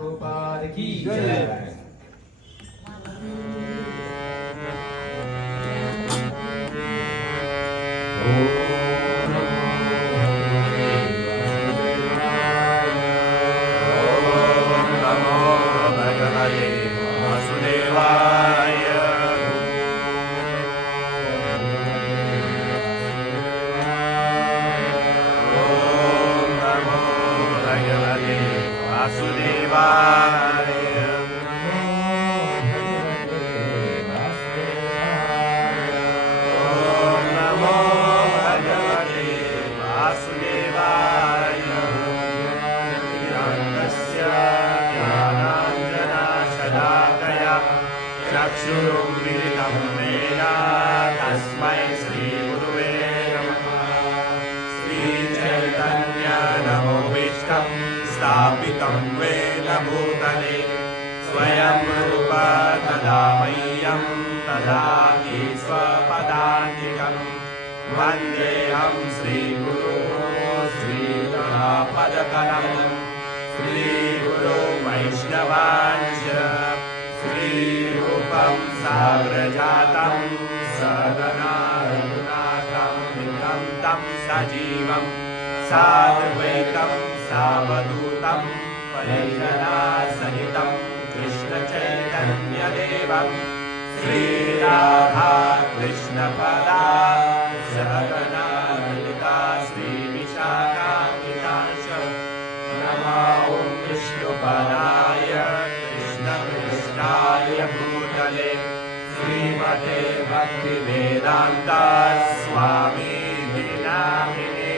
प्रभुपाद की जय। जय। चक्षुरुन्मिलितं येन तस्मै श्रीगुरुवे नमः। श्रीचैतन्यनामोपीष्टं स्थापितं येन भूतले स्वयं रूप तदा मह्यं ददाति स्वपदान्तिकं। वन्देऽहं श्रीगुरो श्रीगुरुपदकमलं श्रीगुरो वैष्णवांश्च श्रीरूपं साग्रजातं सदना रघुनाथं वितं तं सजीवं साद्वैतं सावधूतं परिजनसहितं कृष्णचैतन्यदेवं श्रीराधा कृष्णपदा सगना ललिता श्रीविशाखान्वितांश नमो विष्णुपदाय कृष्णकृष्णाय भूतले श्रीमते भक्तिवेदान्ता स्वामी नामिने।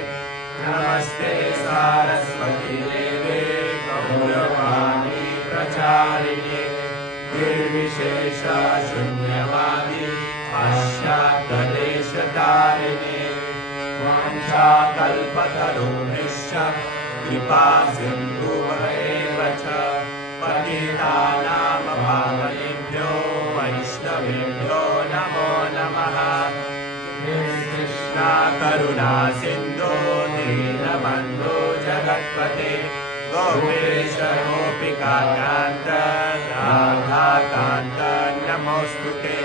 नमस्ते सारस्वती देवे गौरवाणी प्रचारिणे निर्विशेष शून्यवादी पाश्चात्यदेशतारिणे। वाञ्छाकल्पतरुभ्यश्च कृपा सिन्धुभ्येव च पतितानां पावनेभ्यो वैष्णवेभ्यो नमो नमः। हे कृष्णा करुणा सिन्धो दीनबन्धो जगत्पते गोपेश गोपिकान्त राधाकान्त नमोऽस्तुते।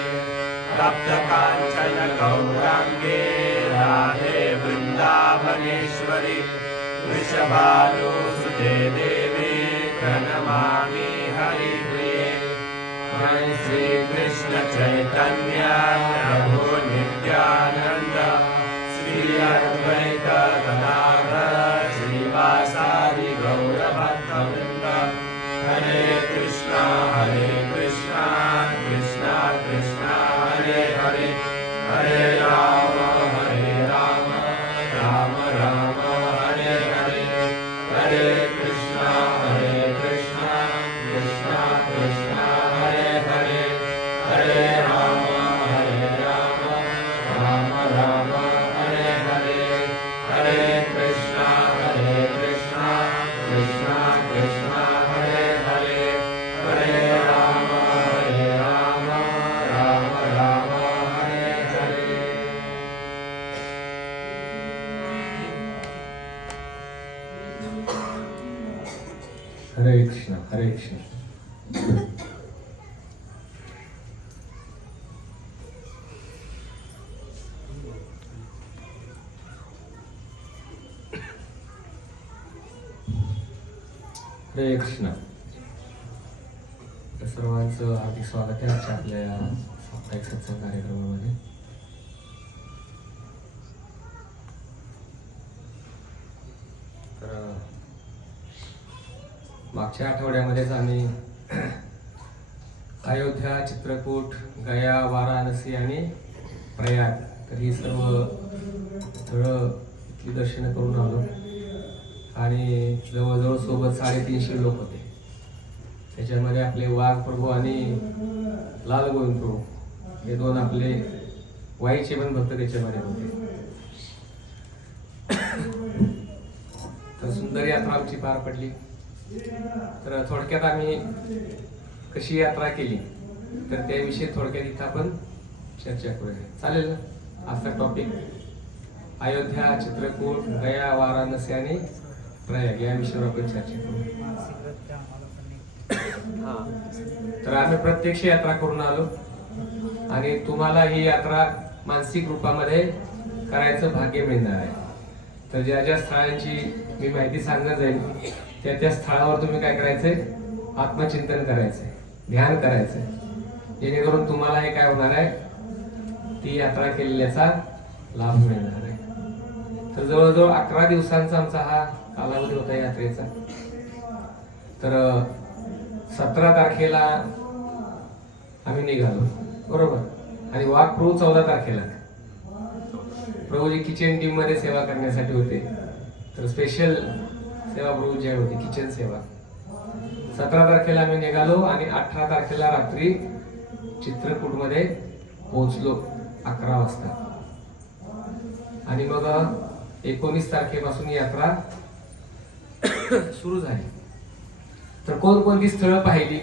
तप्तकाञ्चन गौराङ्गे राधे वृन्दावनेश्वरि वृषभानुसुते देवी प्रणमामि हरिप्रिये। जय श्री कृष्ण चैतन्य प्रभु नित्यानंद श्री अद्वैत गदाधर श्रीवासादि गौरभक्तवृंद। हरे कृष्णा कृष्णा कृष्णा हरे हरे हरे राम राम राम हरे हरे। हरे कृष्णा कृष्णा कृष्णा हरे हरे हरे राम राम राम हरे हरे। हरे कृष्णा कृष्णा कृष्णा हरे हरे हरे राम राम हरे हरे। हरे कृष्ण हरे कृष्ण। हरे कृष्ण। सर्वांचं हार्दिक स्वागत आहे आजच्या आपल्या या साप्ताहिक सत्संग कार्यक्रमामध्ये। तर मागच्या आठवड्यामध्येच आम्ही अयोध्या, चित्रकूट, गया, वाराणसी आणि प्रयाग तर ही सर्व स्थळं इथली दर्शनं करून आलो आणि जवळजवळ सोबत 350 लोक होते। त्याच्यामध्ये आपले वाघ प्रभू आणि लाल गोविंद प्रभू हे दोन आपले वाईचे पण भक्त त्याच्यामध्ये होते। तर सुंदर यात्रा आमची पार पडली। तर थोडक्यात आम्ही कशी यात्रा केली तर त्याविषयी थोडक्यात इथं आपण चर्चा करूया, चालेल ना? आजचा टॉपिक अयोध्या, चित्रकूट, गया, वाराणसी आणि प्रयाग या विषयावर आपण चर्चा करू। तर आम्ही प्रत्यक्ष यात्रा करून आलो आणि तुम्हाला ही यात्रा मानसिक रूपामध्ये करायचं भाग्य मिळणार आहे. तर ज्या ज्या स्थळांची मी माहिती सांगत जाईल त्या स्थळावर तुम्ही काय करायचंय, आत्मचिंतन करायचंय, ध्यान करायचंय, जेणेकरून तुम्हाला हे काय होणार आहे, ती यात्रा केलेल्याचा लाभ मिळणार आहे. तर जवळजवळ 11 दिवसांचा आमचा हा कालावधी होता यात्रेचा. तर 17 तारखेला आम्ही निघालो, बरोबर. आणि वाघ प्रभू 14 तारखेला. प्रभूजी किचन टीम मध्ये सेवा करण्यासाठी होते. तर स्पेशल सेवा प्रभूजी होती, किचन सेवा. 17 तारखेला आम्ही निघालो आणि 18 तारखेला रात्री चित्रकूटमध्ये पोहोचलो 11 वाजता. आणि मग 19 तारखेपासून यात्रा सुरू झाली. तर कोणकोणती स्थळं पाहिली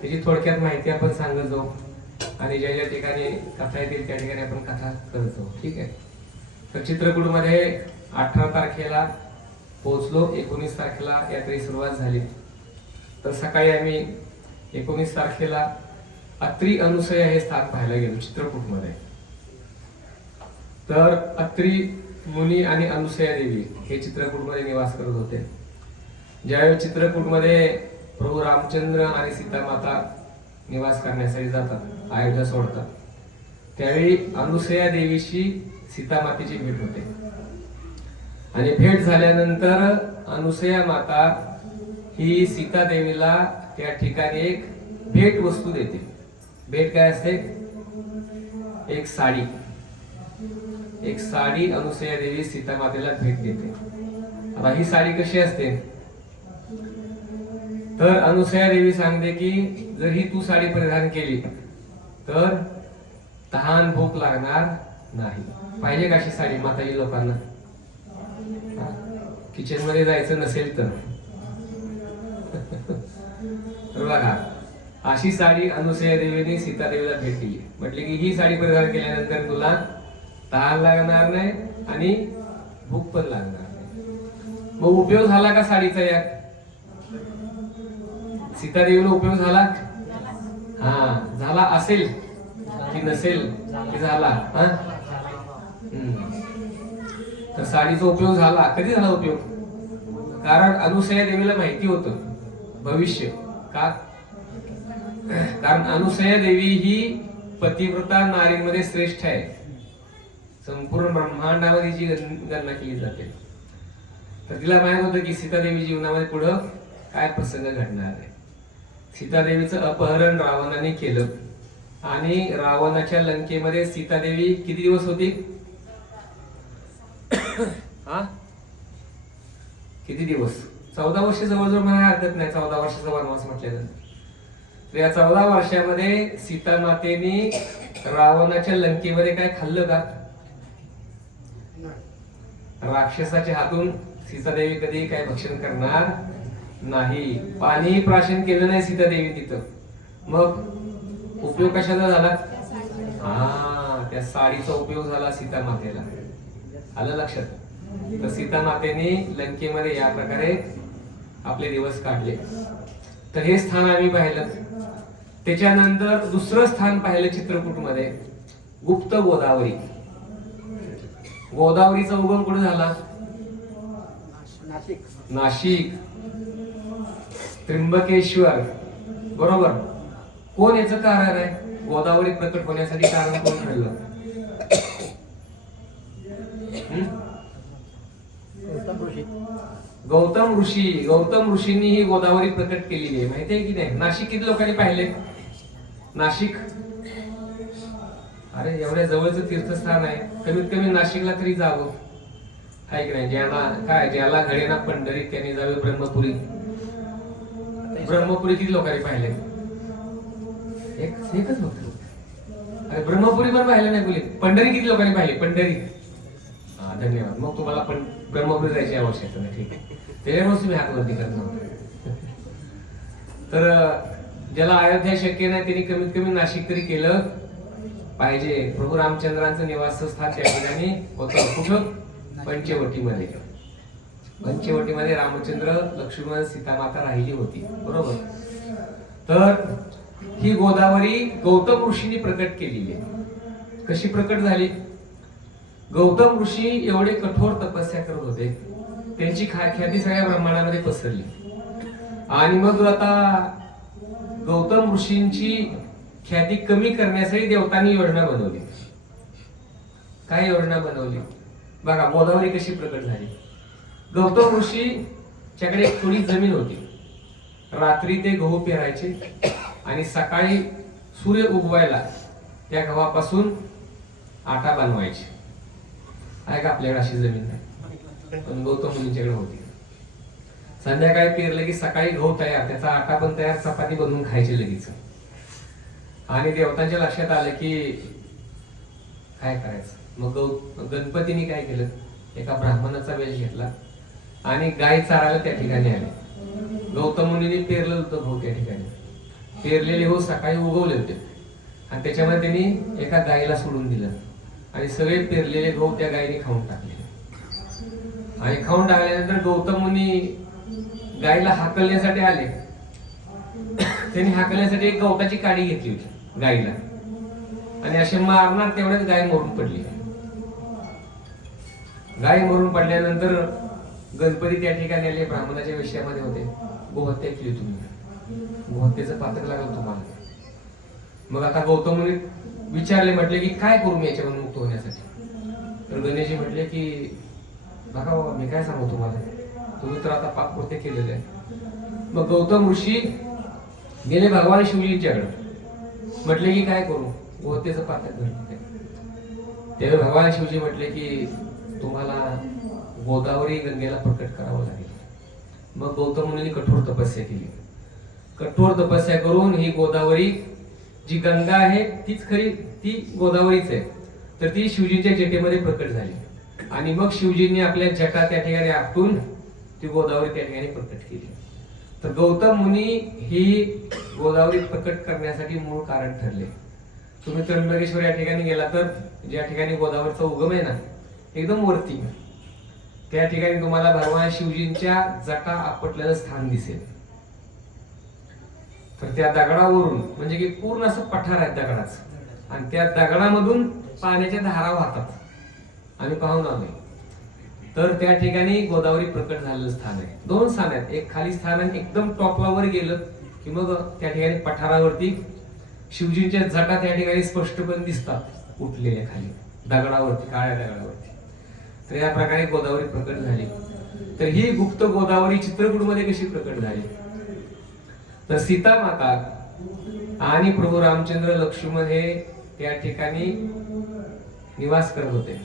त्याची थोडक्यात माहिती आपण सांगत जाऊ आणि ज्या ज्या ठिकाणी कथा येतील त्या ठिकाणी आपण कथा करत जाऊ. ठीक आहे. तर चित्रकूटमध्ये 18 तारखेला पोहोचलो. 19 तारखेला यात्रेची सुरुवात झाली. तर सकाळी आम्ही 19 तारखेला अत्री अनुसया हे स्थान पाहायला गेलो चित्रकूटमध्ये. तर अत्री मुनी आणि अनुसया देवी हे चित्रकूटमध्ये निवास करत होते. ज्यावेळी चित्रकूटमध्ये प्रभू रामचंद्र आणि सीता माता निवास करण्यासाठी जातात, अयोध्या सोडतात, त्यावेळी अनुसया देवीशी सीता मातेची भेट होते. आणि भेट झाल्यानंतर अनुसया माता ही सीता देवीला त्या ठिकाणी एक भेट वस्तू देते. भेट काय असते? एक साडी. एक साडी अनुसया देवी सीता मातेला भेट देते. आता ही साडी कशी असते? तर अनुसया देवी सांगते की जर ही तू साडी परिधान केली तर तहान भूक लागणार नाही. पाहिजे का अशी साडी माताजी लोकांना? किचन मध्ये जायचं नसेल तर बघा, अशी साडी अनुसया देवीने सीता देवीला भेट दिली. म्हटले की ही साडी परिधान केल्यानंतर तुला तहान लागणार नाही आणि भूक पण लागणार नाही. मग उपयोग झाला का साडीचा? या सीता देवीला उपयोग झाला? हा, झाला असेल की नसेल की झाला? हा, तर साडीचा उपयोग झाला. कधी झाला उपयोग? कारण अनुसया देवीला माहिती होतं भविष्य. का? कारण अनुसया देवी ही पतिव्रता नारीमध्ये श्रेष्ठ आहे. संपूर्ण ब्रह्मांडामध्ये जी गणना केली जाते. तर तिला माहित होतं की सीता देवी जीवनामध्ये पुढं काय प्रसंग घडणार आहे. सीता देवीचं अपहरण रावणाने केलं आणि रावणाच्या लंकेमध्ये सीता देवी किती दिवस होती? हा, किती दिवस? 14 वर्ष जवळजवळ मला हरकत नाही. 14 वर्षाचा वनवास म्हटल्यानंतर या 14 वर्षामध्ये सीता मातेने रावणाच्या लंकेमध्ये काय खाल्लं का? राक्षसाच्या हातून सीतादेवी कधी काय भक्षण करणार नाही. पाणी प्राशन केलं नाही सीता देवी तिथं. मग उपयोग कशाचा झाला? हा, त्या साडीचा उपयोग झाला सीता मातेला. आलं लक्षात? तर सीता मातेने लंकेमध्ये या प्रकारे आपले दिवस काढले. तर हे स्थान आम्ही पाहिलं. त्याच्यानंतर दुसरं स्थान पाहिलं चित्रकूटमध्ये, गुप्त गोदावरी. गोदावरीचा उगम कुठे झाला? नाशिक, त्र्यंबकेश्वर, बरोबर. कोण याचं कारण आहे? गोदावरी प्रकट होण्यासाठी कारण कोण ठरलं? गौतम ऋषी. गौतम ऋषींनी ही गोदावरी प्रकट केलेली आहे. माहिती आहे की नाही? नाशिक किती लोकांनी पाहिले? नाशिक, अरे एवढ्या जवळचं तीर्थस्थान आहे, कमीत कमी नाशिकला तरी जावं, आहे की नाही? ज्याला घडेना पंढरीत त्यांनी जावे ब्रह्मपुरी. ब्रह्मपुरी किती लोकांनी पाहिले? एकच लोक. अरे ब्रह्मपुरी पण पाहिलं नाही बोली. पंढरी किती लोकांनी पाहिली? पंढरी. हा, धन्यवाद. मग तुम्हाला पण ब्रह्मपुरी जायची आवश्यकता नाही. ठीक आहे, त्याच्यामुळे तुम्ही हातवरती करत नव्हते. तर ज्याला अयोध्या शक्य नाही त्यांनी कमीत कमी नाशिक तरी केलं पाहिजे. प्रभू रामचंद्रांचं निवासस्थान त्या ठिकाणी होतं. कुठं? पंचवटीमध्ये. पंचवटीमध्ये रामचंद्र, लक्ष्मण, सीतामाता राहिली होती, बरोबर. तर ही गोदावरी गौतम ऋषींनी प्रकट केलेली आहे. कशी प्रकट झाली? गौतम ऋषी एवढे कठोर तपस्या करत होते, त्यांची ख्याती सगळ्या ब्रह्मांडामध्ये पसरली. आणि मग आता गौतम ऋषींची ख्याती कमी करण्यासाठी देवतांनी योजना बनवली. काय योजना बनवली? बघा गोदावरी कशी प्रकट झाली. गौतम ऋषीच्याकडे एक थोडी जमीन होती. रात्री ते गहू पेरायचे आणि सकाळी सूर्य उगवायला त्या गव्हापासून आटा बनवायचे. आहे का आपल्याकडे अशी जमीन? नाही, पण गौतम मुनींच्याकडे होती. संध्याकाळी पेरलं की सकाळी गहू तयार, त्याचा आटा पण तयार, चपाती बनवून खायची लगेच. आणि देवतांच्या लक्षात आलं की काय करायचं. मग गणपतीने काय केलं, एका ब्राह्मणाचा वेश घेतला आणि गाय चारायला त्या ठिकाणी आले. गौतम मुनींनी पेरलं होतं गहू त्या ठिकाणी. पेरलेले गहू सकाळी उगवले होते आणि त्याच्यामध्ये त्यांनी एका गायीला सोडून दिलं आणि सगळे पेरलेले गहू त्या गायीने खाऊन टाकले. आणि खाऊन टाकल्यानंतर गौतम मुनी गायीला हाकलण्यासाठी आले. त्यांनी हाकलण्यासाठी एक गवताची काडी घेतली होती गायीला आणि असे मारणार तेवढ्यात गाय मरून पडली. गाय मरून पडल्यानंतर गणपती त्या ठिकाणी आले, ब्राह्मणाच्या विषयामध्ये होते. गोहत्या केली तुम्ही, गोहत्येचं पात्र लागलं तुम्हाला. मग आता गौतम मुनी विचारले, म्हटले की काय करू मी याच्यावर मुक्त होण्यासाठी? तर गणेशजी म्हटले की बघा बाबा, मी काय सांगू तुम्हाला, तुम्ही तर आता पाप कृत्य केलेले आहे. मग गौतम ऋषी गेले भगवान शिवजींच्याकडे, म्हटले की काय करू, गोहत्येचं पात्र घडते. तेव्हा भगवान शिवजी म्हटले की तुम्हाला गोदावरी गंगेला प्रकट करावं लागेल. मग गौतम मुनींनी कठोर तपस्या केली. कठोर तपस्या करून ही गोदावरी जी गंगा आहे तीच खरी ती गोदावरीच आहे, तर ती शिवजींच्या जटेमध्ये प्रकट झाली. आणि मग शिवजींनी आपल्या जटा त्या ठिकाणी आपटून ती गोदावरी त्या ठिकाणी प्रकट केली. तर गौतम मुनी ही गोदावरी प्रकट करण्यासाठी मूळ कारण ठरले. तुम्ही त्र्यंबकेश्वर या ठिकाणी गेला तर ज्या ठिकाणी गोदावरीचा उगम आहे ना, एकदम वरती, त्या ठिकाणी तुम्हाला भगवान शिवजींच्या जटा आपटलेलं स्थान दिसेल. तर त्या दगडावरून, म्हणजे की पूर्ण असं पठार आहे दगडाचं, आणि त्या दगडामधून पाण्याच्या धारा वाहतात. आम्ही पाहून आलोय. तर त्या ठिकाणी गोदावरी प्रकट झालेलं स्थान आहे. दोन स्थान आहेत, एक खाली स्थान आहे, एकदम टॉपला वर गेलं की मग त्या ठिकाणी पठारावरती शिवजींच्या जटा त्या ठिकाणी स्पष्टपणे दिसतात उठलेल्या खाली दगडावरती, काळ्या दगडावरती. तर या प्रकारे गोदावरी प्रकट झाली. तर ही गुप्त गोदावरी चित्रकूटमध्ये कशी प्रकट झाली? तर सीता माता आणि प्रभू रामचंद्र, लक्ष्मण हे त्या ठिकाणी निवास करत होते.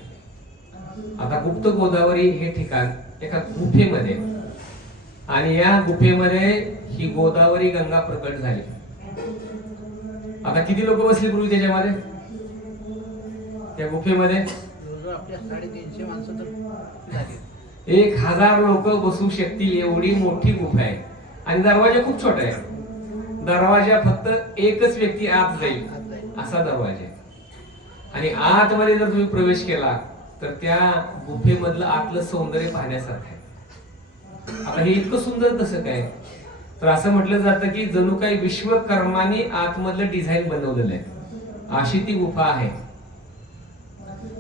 आता गुप्त गोदावरी हे ठिकाण एका गुफेमध्ये, आणि या गुफेमध्ये ही गोदावरी गंगा प्रकट झाली. आता किती लोक बसले पूर्वी त्याच्यामध्ये, त्या गुफेमध्ये? 1000 लोक बसू शकतील एवढी मोठी गुफा आहे. आणि दरवाजा खूप छोटा आहे. दरवाजा फक्त एकच व्यक्ती आत जाईल असा दरवाजा आहे. आणि आतमध्ये जर तुम्ही प्रवेश केला तर त्या गुफेमधलं आतलं सौंदर्य पाहण्यासारखं आहे. आता हे इतकं सुंदर कसं काय? तर असं म्हटलं जातं की जणू काही विश्वकर्माने आतमधलं डिझाईन बनवलेलं आहे, अशी ती गुफा आहे.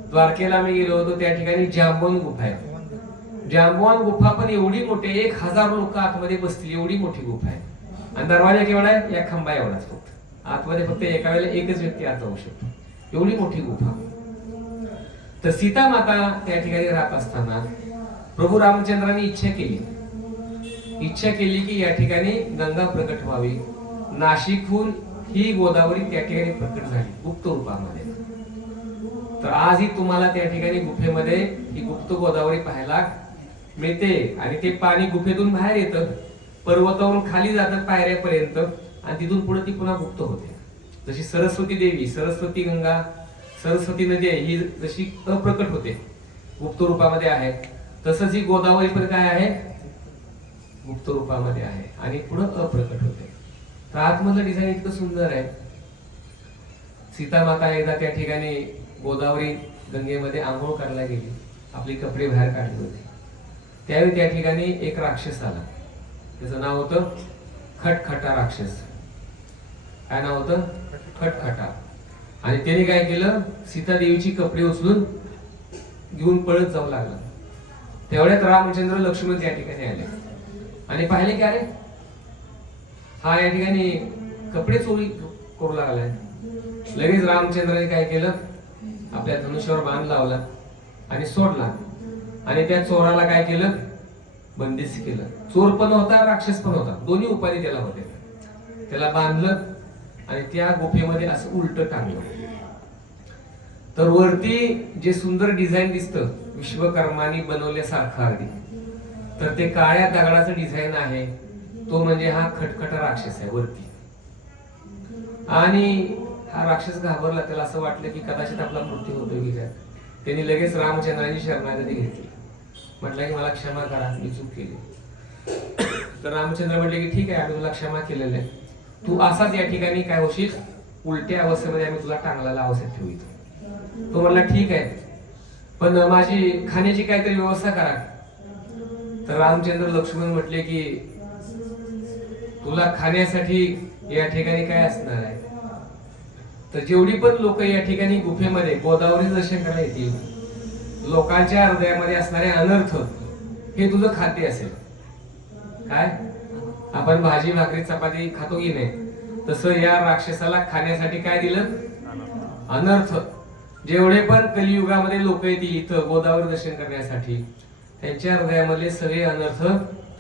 द्वारकेला मी गेलो होतो, त्या ठिकाणी जांबवन गुफा आहे. जांबवन गुफा पण एवढी मोठी, 1000 लोक आतमध्ये बसतील एवढी मोठी गुफा आहे. आणि दरवाजा केवढा आहे? या खंबा एवढाच फक्त. आतमध्ये फक्त एका वेळेला एकच व्यक्ती आत जाऊ शकतो, एवढी मोठी गुफा. तर सीता माता त्या ठिकाणी राहत असताना प्रभू रामचंद्रांनी इच्छा केली की या ठिकाणी गंगा प्रकट व्हावी. नाशिकहून ही गोदावरी त्या ठिकाणी प्रकट झाली गुप्त रूपामध्ये. तर आजही तुम्हाला त्या ठिकाणी गुफेमध्ये ही गुप्त गोदावरी पाहायला मिळते. आणि ते पाणी गुफेतून बाहेर येतं, पर्वतावरून खाली जातं पायऱ्यापर्यंत, आणि तिथून पुढे ती पुन्हा गुप्त होते. जशी सरस्वती देवी, सरस्वती गंगा, सरस्वती नदी आहे, ही जशी अप्रकट होते गुप्त रूपामध्ये आहे, तसंच ही गोदावरी पण काय आहे? गुप्त रूपामध्ये आहे आणि पुढे अप्रकट होते. तर आतमधलं डिझाईन इतकं सुंदर आहे. सीता माता एकदा त्या ठिकाणी गोदावरी गंगेमध्ये आंघोळ करायला गेली, आपले कपडे बाहेर काढले होते. त्यावेळी त्या ठिकाणी एक राक्षस आला. त्याचं नाव होतं खटखटा राक्षस. काय नाव होतं? खटखटा. आणि त्याने काय केलं, सीतादेवीची कपडे उचलून घेऊन पळत जाऊ लागला. तेवढ्यात रामचंद्र लक्ष्मण त्या ठिकाणी आले आणि पाहिले की अरे हा या ठिकाणी कपडे चोरी करू लागलाय. लगेच रामचंद्राने काय केलं, आपल्या धनुष्यावर बाण लावला आणि सोडला. आणि त्या चोराला काय केलं, बंदिस्त केलं. चोर पण होता, राक्षस पण होता, दोन्ही उपाधी त्याला होते. त्याला बांधलं आणि त्या गुफेमध्ये असं उलट टांगलं. तर वरती जे सुंदर डिझाईन दिसतं विश्वकर्मानी बनवल्यासारखं अगदी, तर ते काळ्या दगडाचं डिझाईन आहे. तो म्हणजे हा खटखटा राक्षस आहे वरती. आणि हा राक्षस घाबरला. त्याला असं वाटलं की कदाचित आपला मृत्यू होतोय की काय. त्यांनी लगेच रामचंद्रांची शरणागती घेतली. म्हटलं की मला क्षमा करा, मी चूक केली. तर रामचंद्र म्हटले की ठीक आहे, आम्ही तुला क्षमा केलेलं आहे. तू असाच या ठिकाणी काय होशील, उलट्या अवस्थेमध्ये आम्ही तुला टांगलेला अवस्थेत ठेवू. तो म्हणला ठीक आहे, पण माझी खाण्याची काहीतरी व्यवस्था करा. तर रामचंद्र लक्ष्मण म्हटले की तुला खाण्यासाठी या ठिकाणी काय असणार आहे. तर जेवढी पण लोक या ठिकाणी गुफेमध्ये गोदावरी दर्शन करायला येतील, लोकांच्या हृदयामध्ये असणारे अनर्थ हे तुझं खाद्य असेल. काय आपण भाजी भाकरी चपाती खातो की नाही, तसं या राक्षसाला खाण्यासाठी काय दिलं, अनर्थ. जेवढे पण कलियुगामध्ये लोक येतील इथं गोदावरी दर्शन करण्यासाठी, त्यांच्या हृदयामधले सगळे अनर्थ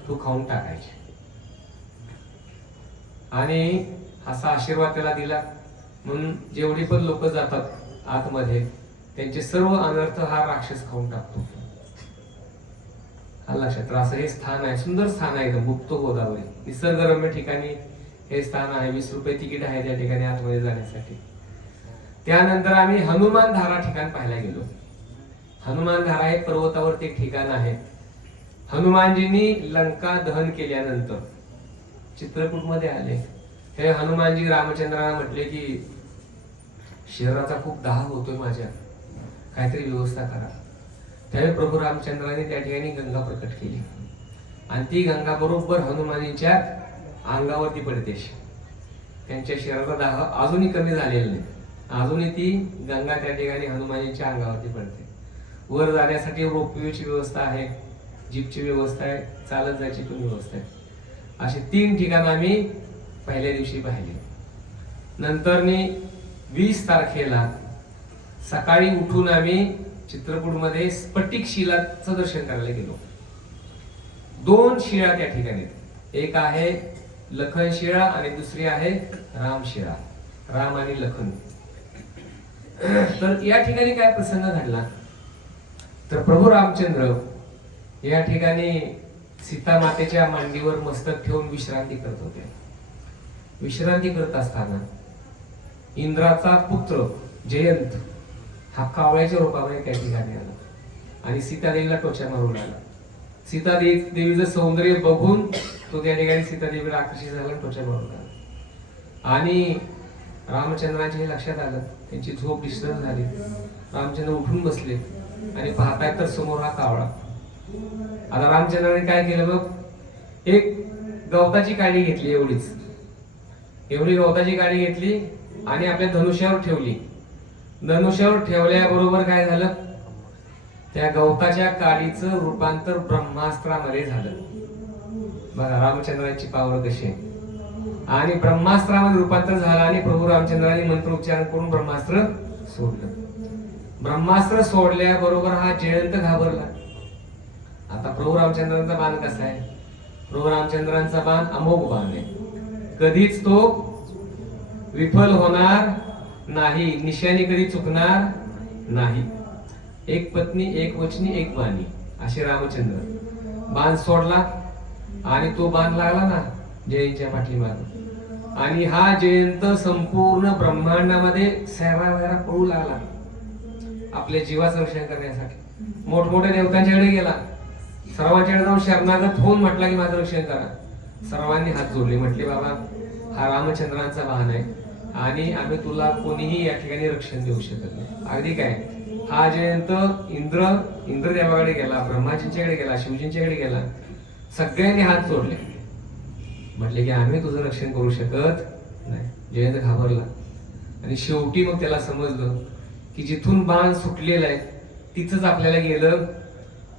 तू खाऊन टाकायचे. आणि असा आशीर्वाद त्याला दिला. म्हणून जेवढी पण लोक जातात आतमध्ये, त्यांचे सर्व अनर्थ हा राक्षस खाऊन टाकतो. हा लक्षात. असं हे स्थान आहे, सुंदर स्थान आहे, एकदम गुप्त गोदावरी निसर्गरम्य ठिकाणी हे स्थान आहे. 20 रुपये तिकीट आहे त्या ठिकाणी आतमध्ये जाण्यासाठी. त्यानंतर आम्ही हनुमान धारा ठिकाण पाहायला गेलो. हनुमान धारा हे पर्वतावरती एक ठिकाण आहे. हनुमानजींनी लंका दहन केल्यानंतर चित्रकूटमध्ये आले. हे हनुमानजी रामचंद्राला म्हटले की शरीराचा खूप दाह होतोय माझ्या, काहीतरी व्यवस्था करा. त्यावेळी प्रभू रामचंद्राने त्या ठिकाणी गंगा प्रकट केली आणि ती गंगा बरोबर हनुमानीच्या अंगावरती पडते. त्यांच्या शरीराचा दाह अजूनही कमी झालेला नाही, अजूनही ती गंगा त्या ठिकाणी हनुमानीच्या अंगावरती पडते. वर जाण्यासाठी रोपवेची व्यवस्था आहे, जीपची व्यवस्था आहे, चालत जायची पण व्यवस्था आहे. असे 3 ठिकाण आम्ही पहिल्या दिवशी पाहिले. नंतर 20 तारखेला सकाळी उठून आम्ही चित्रकूटमध्ये स्फटिक शिलाचं दर्शन करायला गेलो. 2 शिळा त्या ठिकाणी, एक आहे लखन शिळा आणि दुसरी आहे राम शिळा, राम आणि लखन. तर या ठिकाणी काय प्रसंग घडला, तर प्रभू रामचंद्र या ठिकाणी सीता मातेच्या मांडीवर मस्तक ठेवून विश्रांती करत होते. विश्रांती करत असताना इंद्राचा पुत्र जयंत हा कावळ्याच्या रूपामध्ये त्या ठिकाणी आला आणि सीतादेवीला टोचा मारून आला. सीतादेवीचं सौंदर्य बघून तो त्या ठिकाणी सीतादेवीला आकर्षित झाला, टोचा मारून आला. आणि रामचंद्राच्या हे लक्षात आलं, त्यांची झोप डिस्टर्ब झाली. रामचंद्र उठून बसले आणि पाहताय तर समोर हा कावळा. आता रामचंद्राने काय केलं बघ, एक गवताची काडी घेतली, एवढी गवताची काडी घेतली आणि आपल्या धनुष्यावर ठेवली. धनुष्यावर ठेवल्याबरोबर काय झालं, त्या गवताच्या काडीचं रूपांतर ब्रह्मास्त्रामध्ये झालं. बघा रामचंद्राची पावर कशी. आणि ब्रह्मास्त्रामध्ये रूपांतर झालं आणि प्रभू रामचंद्राने मंत्र उच्चारण करून ब्रह्मास्त्र सोडलं. ब्रह्मास्त्र सोडल्याबरोबर हा जयंत घाबरला. आता प्रभू रामचंद्रांचा बाण कसा आहे, प्रभू रामचंद्रांचा बाण अमोघ बाण आहे, कधीच तो विफल होणार नाही, निशाणी कधी चुकणार नाही. एक पत्नी एक वचनी एक बाणी असे रामचंद्र. बाण सोडला आणि तो बाण लागला ना जयंतच्या पाठीमागे आणि हा जयंत संपूर्ण ब्रह्मांडामध्ये सैरा वैरा पळू लागला आपल्या जीवाचं रक्षण करण्यासाठी. मोठमोठ्या देवतांच्याकडे गेला, सर्वांच्याकडे जाऊन शरणागत होऊन म्हटला की माझं रक्षण करा. सर्वांनी हात जोडले, म्हटले बाबा हा रामचंद्रांचा वाहन आहे आणि आम्ही तुला कोणीही या ठिकाणी रक्षण देऊ शकत नाही. अगदी काय हा जयंत इंद्रदेवाकडे गेला, ब्रह्माजींच्याकडे गेला, शिवजींच्याकडे गेला, सगळ्यांनी हात जोडले, म्हटले की आम्ही तुझं रक्षण करू शकत नाही. जयंत घाबरला आणि शेवटी मग त्याला समजलं की जिथून बाण सुटलेला आहे तिथंच आपल्याला गेलं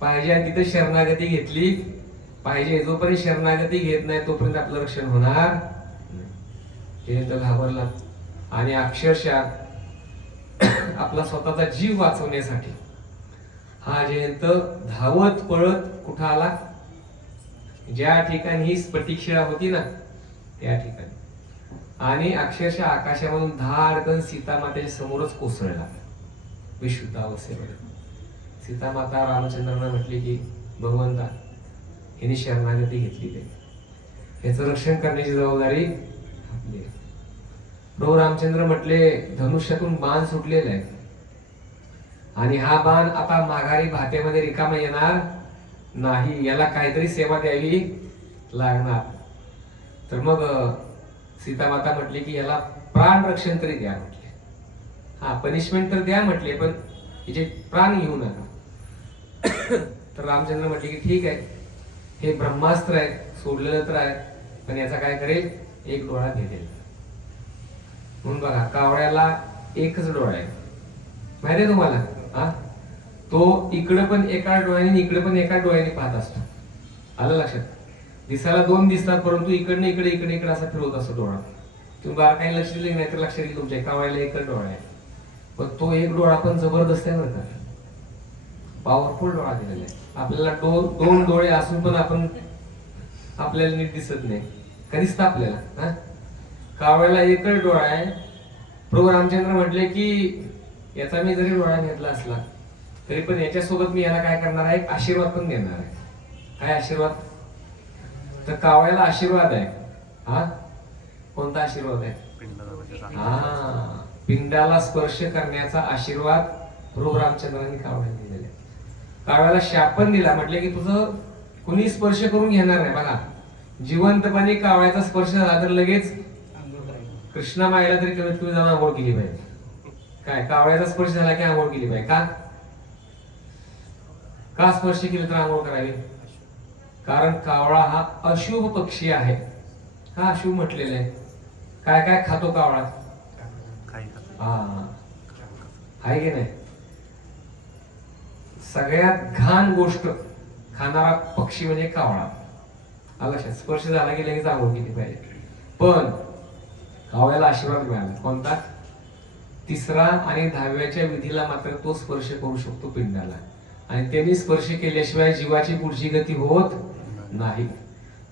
पाहिजे आणि तिथं शरणागती घेतली पाहिजे. जोपर्यंत शरणागती घेत नाही तोपर्यंत आपलं रक्षण होणार नाही. जयंत घाबरला आणि अक्षरशः आपला स्वतःचा जीव वाचवण्यासाठी हा जयंत धावत पळत कुठं आला, ज्या ठिकाणी ही स्फटिक शिळा होती ना त्या ठिकाणी, आणि अक्षरशः आकाशामधून धाडकन सीतामातेच्या समोरच कोसळला विशुद्ध अवस्थेमध्ये. सीतामाता रामचंद्रांना म्हटली की भगवंता हिने शरणागती घेतली ते, याचं रक्षण करण्याची जबाबदारी आपली आहे. प्रभू रामचंद्र म्हटले धनुष्यातून बाण सुटलेला आहे आणि हा बाण आता माघारी भात्यामध्ये रिकामा येणार नाही, याला काहीतरी सेवा द्यावी लागणार. तर मग सीतामाता म्हटली की याला प्राण रक्षण तरी द्या म्हटले. हा पनिशमेंट तर द्या म्हटले पण हिचे प्राण घेऊ नका. तर रामचंद्र म्हटले की ठीक आहे, हे ब्रह्मास्त्र आहे, सोडलेलं तर आहे, पण याचा काय करेल, एक डोळा घेईल. म्हणून बघा कावळ्याला एकच डोळा आहे, माहिती आहे तुम्हाला. हा तो इकडे पण एका डोळ्याने इकडे पण एका डोळ्याने पाहत असतो. आलं लक्षात. दिसायला दोन दिसतात परंतु इकडनं इकडे इकडे इकडे असा फिरवत असतो डोळा. तुम्ही बारकाईने लक्ष दिले नाही तर लक्ष येईल तुमच्या कावळ्याला एकच डोळा आहे, पण तो एक डोळा पण जबरदस्त आहे बरं का, पॉवरफुल डोळा दिलेला आहे. आपल्याला दोन डोळे असून पण आपल्याला नीट दिसत नाही, कधीच आपल्याला. हा कावळ्याला एकच डोळा आहे. प्रभू रामचंद्र म्हटले की याचा मी जरी डोळा घेतला असला तरी पण याच्यासोबत मी याला काय करणार आहे, एक आशीर्वाद पण देणार आहे. काय आशीर्वाद, तर कावळ्याला आशीर्वाद आहे. हा कोणता आशीर्वाद आहे, हा पिंडाला स्पर्श करण्याचा आशीर्वाद प्रभू रामचंद्रांनी कावळ्याला दिलेला आहे. कावळ्याला शाप पण दिला, म्हटले की तुझं कुणी स्पर्श करून घेणार नाही. बघा जिवंतपणे कावळ्याचा स्पर्श झाला तर लगेच कृष्णा मायला तरी कमीत कमी जाऊन आंघोळ केली पाहिजे. काय कावळ्याचा स्पर्श झाला की आंघोळ केली पाहिजे. का स्पर्श केला तर आंघोळ करावी, कारण कावळा हा अशुभ पक्षी आहे. हा अशुभ म्हटलेला आहे. काय काय खातो कावळा, आहे की नाही, सगळ्यात घाण गोष्ट खाणारा पक्षी म्हणजे कावळा. आला स्पर्श झाला की लगेच आंघोळ केली पाहिजे. पण कावळ्याला आशीर्वाद मिळाला कोणता, 3रा आणि 10व्याच्या विधीला मात्र तो स्पर्श करू शकतो पिंडाला, आणि त्यांनी स्पर्श केल्याशिवाय जीवाची पुढची गती होत नाही.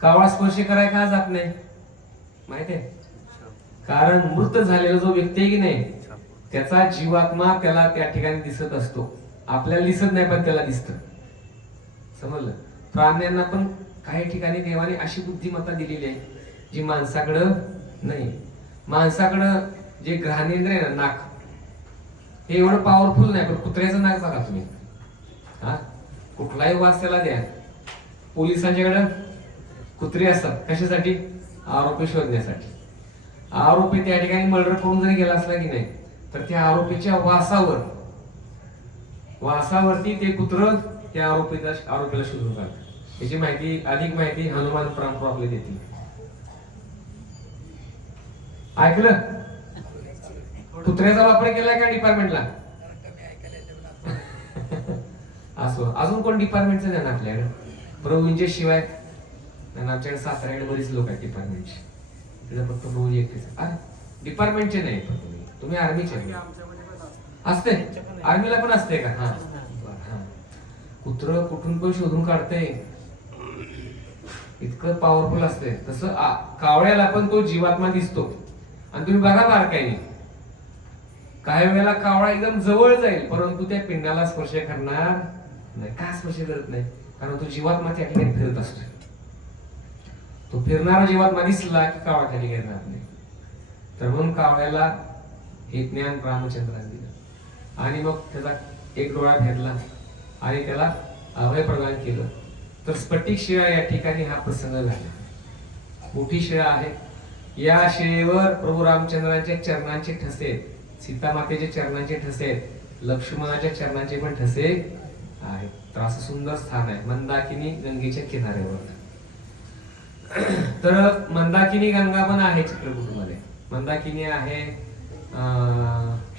कावळा स्पर्श करायला का जात नाही माहिती आहे, कारण मृत झालेला जो व्यक्ती आहे की नाही त्याचा जीवात्मा त्याला त्या ठिकाणी दिसत असतो. आपल्याला दिसत नाही पण त्याला दिसत. समजलं. प्राण्यांना पण काही ठिकाणी देवाने अशी बुद्धिमत्ता दिलेली आहे जी माणसाकडं नाही. माणसाकडं जे घ्राणेंद्र आहे ना, नाक, हे एवढं पॉवरफुल नाही, पण कुत्र्याचं नाक बघा तुम्ही. हा कुठलाही वास त्याला द्या, पोलिसांच्याकडं कुत्रे असतात कशासाठी, आरोपी शोधण्यासाठी. आरोपी त्या ठिकाणी मर्डर करून जरी गेला असला की नाही तर त्या आरोपीच्या वासावरती ते कुत्र त्या आरोपीला शोधून काढतात. याची माहिती, अधिक माहिती हनुमान प्रभू आपले देतील. ऐकलं, कुत्र्याचा वापर केलाय का डिपार्टमेंटला, असं अजून कोण डिपार्टमेंटचं नाही ना आपल्याकडे, प्रभूंच्या शिवाय. आमच्याकडे साताऱ्याकडे बरीच लोक आहेत डिपार्टमेंटचे, तिथं फक्त प्रभू एकटेच. अरे डिपार्टमेंटचे नाही, तुम्ही आर्मीचे असते, आर्मीला पण असते का. हा कुत्र कुठून पण शोधून काढते, इतकं पॉवरफुल असते. तसं कावळ्याला पण तो जीवात्मा दिसतो. आणि तुम्ही बघा बारकाईने, काही वेळेला कावळा एकदम जवळ जाईल परंतु त्या पिंडाला स्पर्श करणार नाही. का स्पर्श करत नाही, कारण तो जीवात्मा त्या ठिकाणी फिरत असतो. तो फिरणारा जीवात्मा दिसला की कावळा त्या ठिकाणी राहत नाही. तर म्हणून कावळ्याला हे ज्ञान रामचंद्राने दिलं आणि मग त्याचा एक डोळा फेडला आणि त्याला अभय प्रदान केलं. तर स्फटिक शिळा या ठिकाणी हा प्रसंग झाला. मोठी शिळा आहे. या शिळेवर प्रभू रामचंद्रांच्या चरणांचे ठसे आहेत, सीतामातेचे चरणांचे ठसे आहेत. लक्ष्मणाच्या चरणाचे पण ठसे आहेत. तर असं सुंदर स्थान आहे मंदाकिनी गंगेच्या किनाऱ्यावर. तर मंदाकिनी गंगा पण आहे चित्रकूटमध्ये. मंदाकिनी आहे,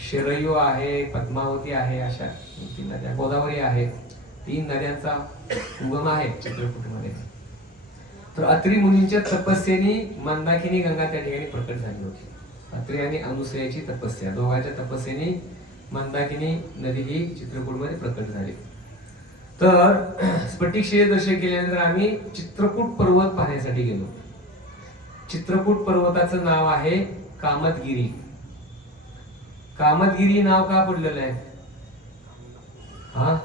शरयू आहे, पद्मावती आहे, अशा 3 नद्या, गोदावरी आहे. 3 नद्यांचा उगम आहे चित्रकूटमध्ये. तर अत्री मुनींच्या तपस्येने मंदाकिनी गंगा त्या ठिकाणी प्रकट झाली होती. अत्री आणि अनुसयाची तपस्या, दोघांच्या तपस्येने मंदाकिनी नदी ही चित्रकूटमध्ये प्रकट झाली. तर स्फटिक शिळे दर्शन केल्यानंतर आम्ही चित्रकूट पर्वत पाहण्यासाठी गेलो. चित्रकूट पर्वताचं नाव आहे कामतगिरी. कामतगिरी नाव का पडलेलं आहे? हा,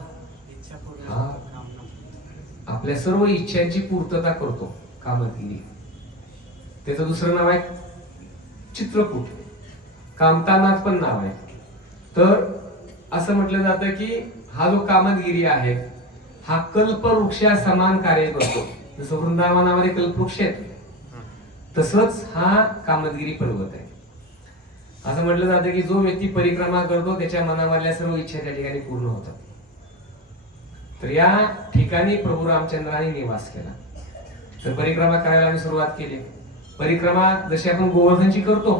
आपल्या सर्व इच्छांची पूर्तता करतो कामतगिरी. त्याचं दुसरं नाव आहे चित्रकूट. कामतानाथ पण नाव आहे. तर असं म्हटलं जातं की हा जो कामतगिरी आहे हा कल्पवृक्षा समान कार्य करतो. जसं वृंदावनामध्ये कल्पवृक्ष आहेत तसंच हा कामतगिरी पर्वत आहे. असं म्हटलं जातं की जो व्यक्ती परिक्रमा करतो त्याच्या मनामधल्या सर्व इच्छा त्या ठिकाणी पूर्ण होतात. तर या ठिकाणी प्रभू रामचंद्राने निवास केला. तर परिक्रमा करायला आम्ही सुरुवात केली. परिक्रमा जशी आपण गोवर्धनची करतो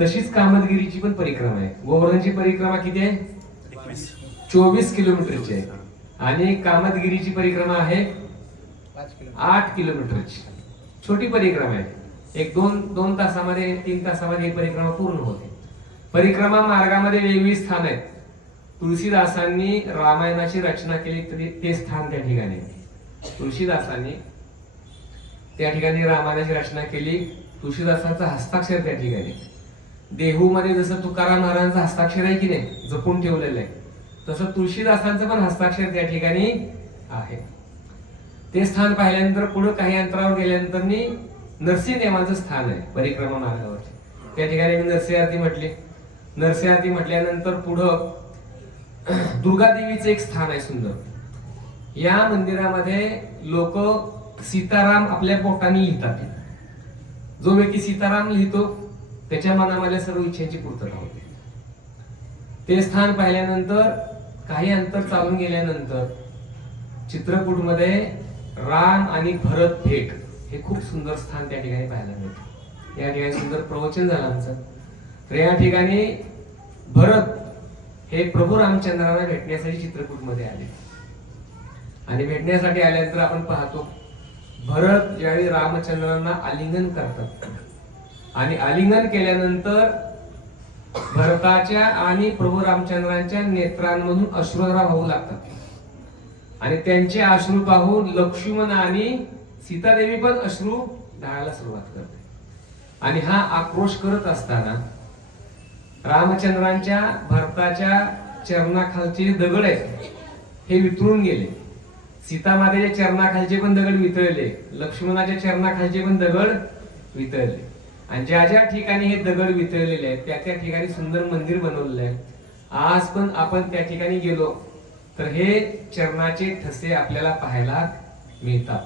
तशीच कामतगिरीची पण परिक्रमा आहे. गोवर्धनची परिक्रमा किती आहे? 24 किलोमीटरची आहे आणि कामतगिरीची परिक्रमा आहे 8 किलोमीटरची. छोटी परिक्रमा आहे. 2 तासामध्ये 3 तासामध्ये ही परिक्रमा पूर्ण होते. परिक्रमा मार्गामध्ये वेगवेगळी स्थान आहेत. तुळशीदासांनी रामायणाची रचना केली तरी ते स्थान त्या ठिकाणी. तुळशीदासांनी त्या ठिकाणी रामायणाची रचना केली. तुळशीदासांचा हस्ताक्षर त्या ठिकाणी. देहू मध्ये जसं तुकाराम महाराजांचं हस्ताक्षर आहे की नाही, जपून ठेवलेलं आहे, तसं तुळशीदासांचं पण हस्ताक्षर त्या ठिकाणी आहे. ते स्थान पाहिल्यानंतर पुढे काही अंतरावर गेल्यानंतर नरसिंहदेवाचं स्थान आहे परिक्रमा मार्गावर. त्या ठिकाणी मी नरसिंह आरती म्हटली. नरसिंह आरती म्हटल्यानंतर पुढं दुर्गादेवीचं एक स्थान आहे सुंदर. या मंदिरामध्ये लोक सीताराम आपल्या पोटाने लिहितात. जो व्यक्ती सीताराम लिहितो त्याच्या मनामध्ये सर्व इच्छांची पूर्तता होते. ते स्थान पाहिल्यानंतर काही अंतर चालून गेल्यानंतर चित्रकूटमध्ये राम आणि भरत भेट हे खूप सुंदर स्थान त्या ठिकाणी पाहायला मिळते. या ठिकाणी सुंदर प्रवचन झालं आमचं. तर या ठिकाणी भरत हे प्रभू रामचंद्रांना भेटण्यासाठी चित्रकूटमध्ये आले आणि भेटण्यासाठी आल्यानंतर आपण पाहतो भरत ज्यावेळी रामचंद्रांना आलिंगन करतात आणि आलिंगन केल्यानंतर भरताच्या आणि प्रभू रामचंद्रांच्या नेत्रांमधून अश्रुधारा वाहू लागतात आणि त्यांचे अश्रू पाहून लक्ष्मण आणि सीतादेवी पण अश्रू ढाळायला सुरुवात करते. आणि हा आक्रोश करत असताना रामचंद्रांच्या भरताच्या चरणाखालचे दगड आहेत हे वितळून गेले. सीतामातेच्या चरणाखालचे पण दगड वितळले, लक्ष्मणाच्या चरणाखालचे पण दगड वितळले. आणि ज्या ज्या ठिकाणी हे दगड वितळलेले आहेत त्या त्या ठिकाणी सुंदर मंदिर बनवलेले आहे. आज पण आपण त्या ठिकाणी गेलो तर हे चरणाचे ठसे आपल्याला पाहायला मिळतात.